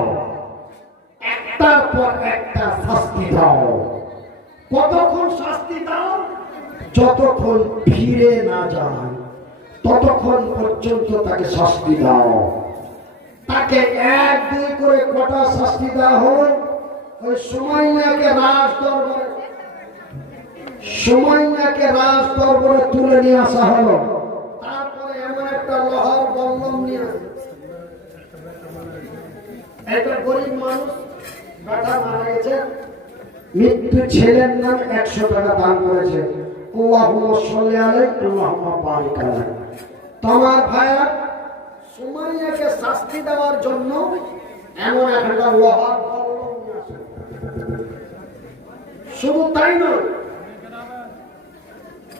একটার পর একটা শাস্তি দাও। কতক্ষণ শাস্তি দাও? যতক্ষণ ফিরে না যায় ততক্ষণ পর্যন্ত তাকে শাস্তি দাও। তাকে এক দুই করে কটা শাস্তি দেওয়া হল। ওই সুমাইয়াকে রাজ দরবারে তুলে নিয়ে আসা হলো। তারপরে এমন একটা লোহার বল্লম নিয়ে, একটা গরিব মানুষ বেটা মারা গেছে, মৃত্যু ছেলের নাম 100 টাকা দান করেছে। আল্লাহুম্মা সাল্লি আলাইহি আল্লাহুম্মা বারিক আলাইহি। তোমার ভাইয়া সুমাইয়াকে শাস্তি দেওয়ার জন্য এমন একটা লোহার বল্লম নিয়ে আসে। শুধু তাই নয়,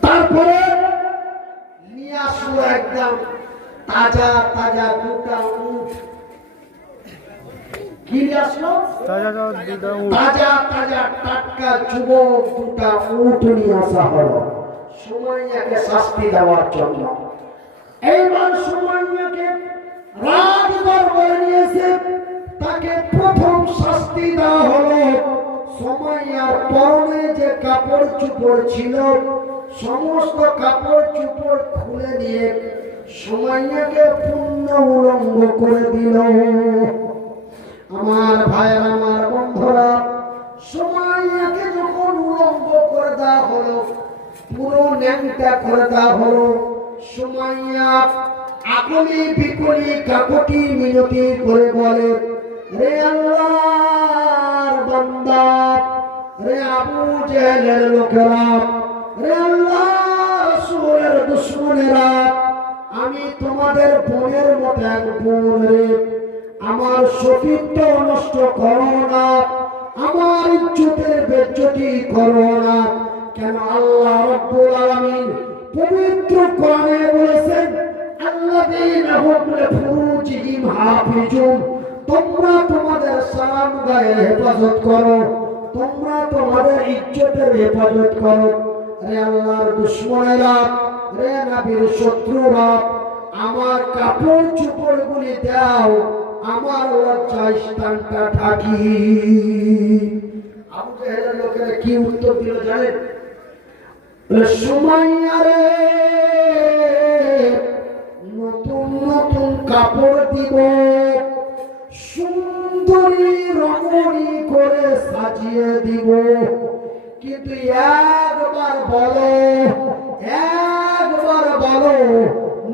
তারপরে নিয়ে আসলো একদম তাজা তাজা দুটা উট। কি নিয়ে আসলো? তাজা তাজা টাটকা যুবক দুটা উট নিয়ে আসা হলো সুমাইয়াকে শাস্তি দেওয়ার জন্য। এইবার সুমাইয়াকে রাজ দরবারে নিয়েছে। তাকে প্রথম শাস্তি দেওয়া হলো, সুমাইয়ার পরনে যে কাপড় চোপড় ছিল সমস্ত কাপড় চোপড় খুলে দিয়ে সুমাইয়াকে পূর্ণ উলঙ্গ করে দিল। আমার ভাইয়েরা, আমার বন্ধুরা, সুমাইয়াকে যখন উলঙ্গ করে দেওয়া হলো, পুরো ন্যাংটা করে দেওয়া হলো, সুমাইয়া আকলি বিকলি কাকতি মিনতি করে বলে, রে আল্লাহর বান্দা, রে আবু জেহেলের লোকেরা, রে আল্লাহ রাসূলের দুশমনেরা, আমি তোমাদের বোনের মতো এক বোন রে। আমার সতীত্ব নষ্ট করো না, আমার ইজ্জতের বেজ্জতি করো না। কেন আল্লাহ রাব্বুল আলামিন পবিত্র কোরআনে বলেছেন, আল্লাযীনা হুম লিফুরুজিহিম হাফিজুন, তোমরা তোমাদের সালাম গায়ে হেফাজত করো, তোমরা তোমাদের ইজ্জতের হেফাজত করো। রে আল্লাহর দুশমনেরা, রে নবীর শত্রুরা, আমার কাপড় চোপড়গুলি দাও, আমার লজ্জা স্থানটা ঢাকি। আবু জেহেলের লোকেরা কি উত্তর দিল জানেন? সুমাইয়া রে, নতুন নতুন কাপড় দিব, সুন্দরী রমণী করে সাজিয়ে দিব, কিন্তু একবার বলো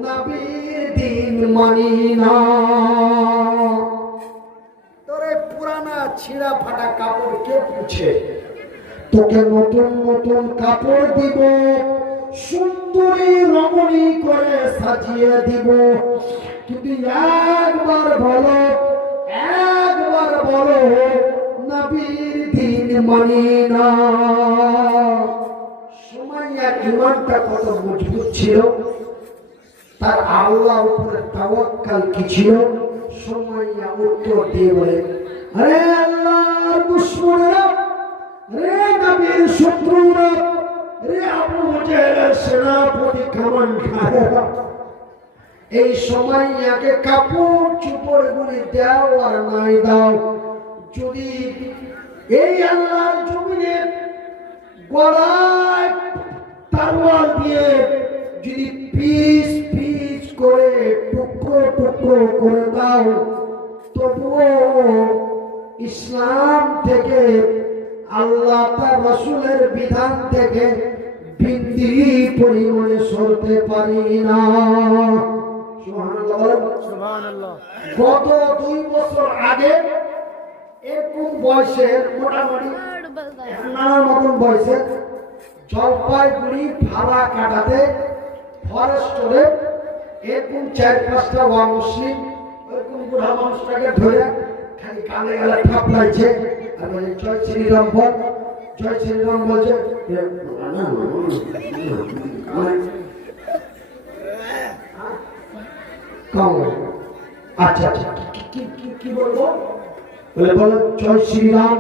নবীর দিন মানি না। তোরে পুরানা ছিঁড়া ফাটা কাপড় কে পুছে? তোকে নতুন নতুন কাপড় দিব, সুন্দরী রমণী করে সাজিয়ে দিব, কিন্তু একবার বলো নবীর দিন মানি না। সুমাইয়ার ঈমানটা কত মজবুত ছিল, তার আল্লাহর উপরে তাওয়াক্কুল কি ছিল। সুমাইয়া উত্তর দিয়ে বলে, রে আল্লাহর দুশমনেরা, রে নবীর শত্রুরা, রে আবু জেহেলের সেনাপতি কামান খায়েরা, এই সময় একে কাপড় চুপড় গুলি দাও আর নাই দাও। যদি এই আল্লাহর জমিনে গলায় তরোয়াল দিয়ে যদি পিস পিস করে টুকরো টুকরো করে দাও, তবুও ইসলাম থেকে, আল্লাহ তার রাসূলের বিধান থেকে বিন্দু পরিমাণে সরতে পারি না। সুবহানাল্লাহ। সুবহানাল্লাহ। গত 2 বছর আগে এরকম বয়সের মোটামুটি নানার মতন বয়সের জলপাইগুড়ি ভাড়া কাটাতে ফরেস্টরে এরকম 4-5টা মুসলিম ওরকম বুড়া মানুষটাকে ধরে খালি কানে গেলে ঠাপলাইছে আর বলে জয় শ্রীরাম বল, জয় শ্রীরাম বলছে। আচ্ছা আচ্ছা কি বলবো? বলে বলো জয় শ্রীরাম।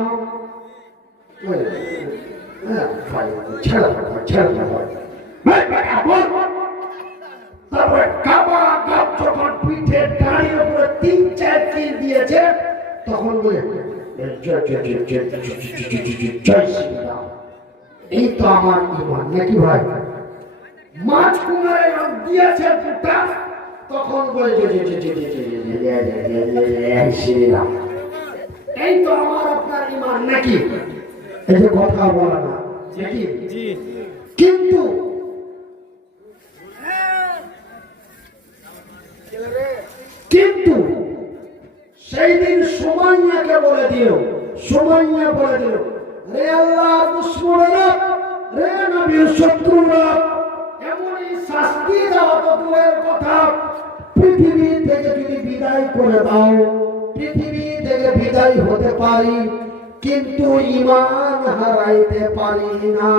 তারপরে কাবা গাব যখন পিঠে দাঁড়িয়ে উপরে 3-4 কিল দিয়েছে, তখন বলে জয় শ্রীরাম। এই তো আমার ইমান নাকি ভাই? মাছ কুমারে দিয়েছে ফুটা, তখন বলে শ্রীরাম। এই তো আমার আপনার ইমান নাকি? এই যে কথা বলা না নাকি? জি। কিন্তু কিন্তু সেই দিন সুমাইয়াকে বলে দিও, সুমাইয়া বলে দিও, রে আল্লাহর দুশমনেরা, রে নবীর শত্রুরা, এমনই শাস্তি দেওয়া তো দূরের কথা, পৃথিবী থেকে যদি বিদায় করে দাও, পৃথিবী থেকে বিদায় হতে পারি, কিন্তু ঈমান হারাইতে পারি না।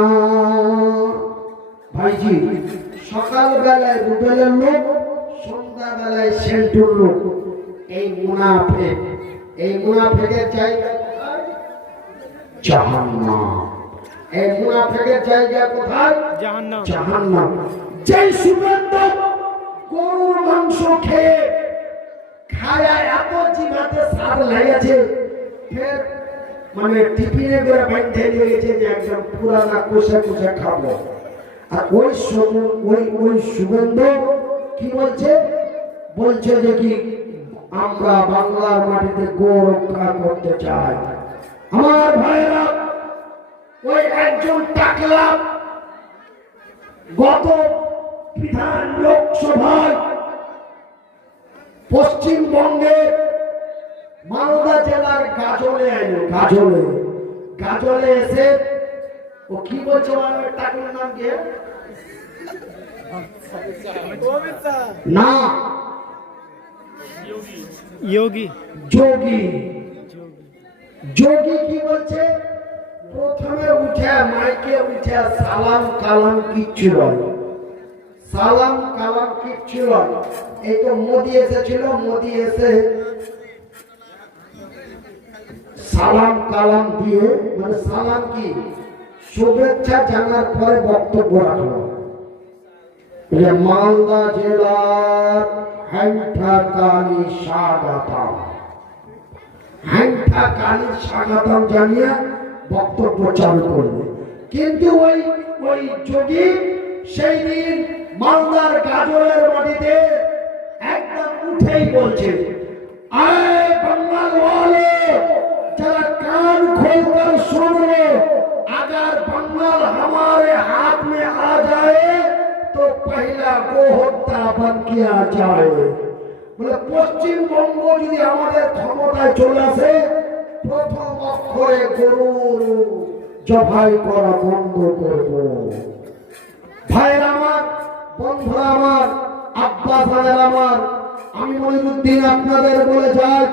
ভাইজি, সকাল বেলায় রুবেলের লোক, সন্ধ্যা বেলায় সেন্টুর লোক, এই মুনাফিক, এই মুনাফিকের জায়গা কোথায়? জাহান্নাম। এই মুনাফিকের জায়গা কোথায়? জাহান্নাম। জাহান্নাম। যেই সুগন্ধ গরুর মাংস খেয়ে খায়া এত জিভাতে স্বাদ লেগেছে, ফের মানে টিফিনে করে বাইন্ধে নিয়ে গেছে যে একদম পুরানা কষে কষে খাবো। আর ওই সুগন্ধ কি বলছে? বলছে যে কি আমরা বাংলার মাটিতে গো রক্ষা করতে চাই। আমার ভাইরা, ওই একজন টাকলা গত বিধান লোকসভায় পশ্চিমবঙ্গের মালদা জেলার গাজলে এলো, গাজলে এসে ও কি বলছে? আমার টাকলার নাম কি? না, যোগী। যোগী। যোগী কি বলছে? প্রথমে উঠে মাইকে উঠে সালাম কালাম কিচ্ছু নয়, সালাম কালাম কিচ্ছু নয়। এই তো মোদি এসেছিল, মোদি এসে সালাম কালাম দিয়ে, মানে সালাম কি শুভেচ্ছা জানার পরে বক্তব্য রাখলো। মালদা জেলার হ্যাংঠা কালী স্বাগতম, হ্যাংঠা কালী স্বাগতম জানিয়ে বক্তব্য চালু করবে। কিন্তু ওই যোগী সেই দিন মালদার গাজলের মাটিতে একদম উঠেই বলছে, আয় बंगाल वाले, जरा कान खोलकर सुन लो, अगर बंगाल हमारे हाथ में आ जाए तो पहला गो हत्या बंद किया जाए। বলে পশ্চিমবঙ্গ যদি আমাদের ক্ষমতায় চলে আসে, প্রথম অক্ষরে গরুর জবাই করা বন্ধ করব। ভাইয়ের আমার, বন্ধুরা আমার, আব্বা জানের আমার, আমি মনিরুদ্দিন আপনাদের বলে যাই,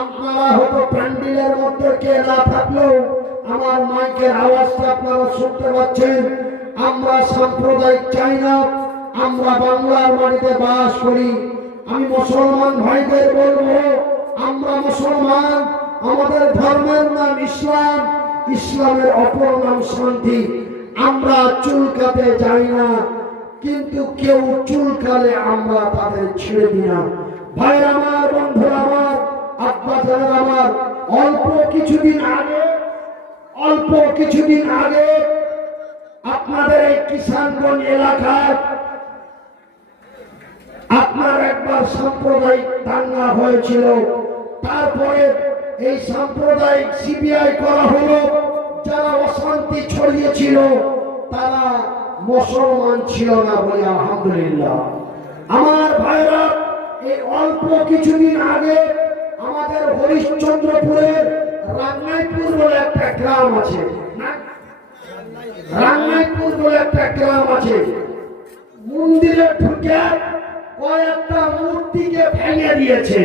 আপনারা হয়তো প্যান্ডেলের মধ্যে কে না থাকলেও আমার মাইকের আওয়াজটা আপনারা শুনতে পাচ্ছেন। আমরা সাম্প্রদায়িক চাই না, আমরা বাংলার মাটিতে বাস করি। আমি মুসলমান ভাইদের বলবো, আমরা মুসলমান, আমাদের ধর্মের নাম ইসলাম, ইসলামের অপর নাম শান্তি। আমরা চুলকাতে যাই না, কিন্তু কেউ চুলকালে আমরা তাদের ছেড়ে দিই না। ভাই আমার, বন্ধুরা আমার, আব্বা জানেন আমার, অল্প কিছুদিন আগে আপনাদের এই কিষানগঞ্জ এলাকায় আপনার একবার সাম্প্রদায়িক দাঙ্গা হয়েছিল। তারপরে এই সাম্প্রদায়িক সিবিআই করা হলো। যারা অশান্তি ছড়িয়েছিল তারা মুসলমান ছিল না বলে আলহামদুলিল্লাহ। আমার ভাইরা, এই অল্প কিছুদিন আগে আমাদের হরিশ্চন্দ্রপুরের রাঙ্গাইপুর বলে একটা গ্রাম আছে, রাঙ্গাইপুর বলে একটা গ্রাম আছে, মন্দিরে ঢুকে কয়েকটা মূর্তিকে ভেঙে দিয়েছে।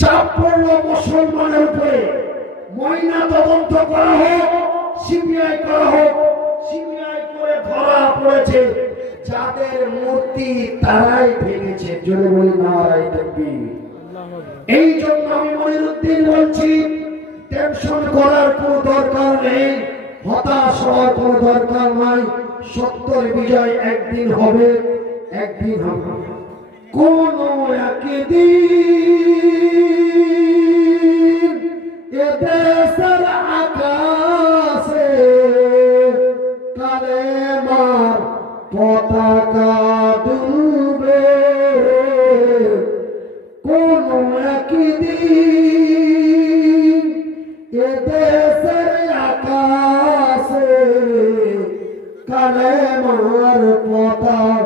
চাপ পড়লো মুসলমানের উপরে। ময়না তদন্ত করা হোক, সিবিআই করা হোক। সিবিআই করে ধরা পড়েছে যাদের মূর্তি তারাই ভেঙেছে। জোরে বলি নারায়ে তাকবীর। এই জন্য আমি মনিরুদ্দিন বলছি, টেনশন করার কোনো দরকার নেই, হতাশ হওয়ার কোনো দরকার নাই। সত্যের বিজয় একদিন হবে, একদিন হবে। কোন একদিন এ দেশের আকাশে কালেমার পতাকা দুলবে। কোন একদিন এ দেশের আকাশে কালেমার পতাকা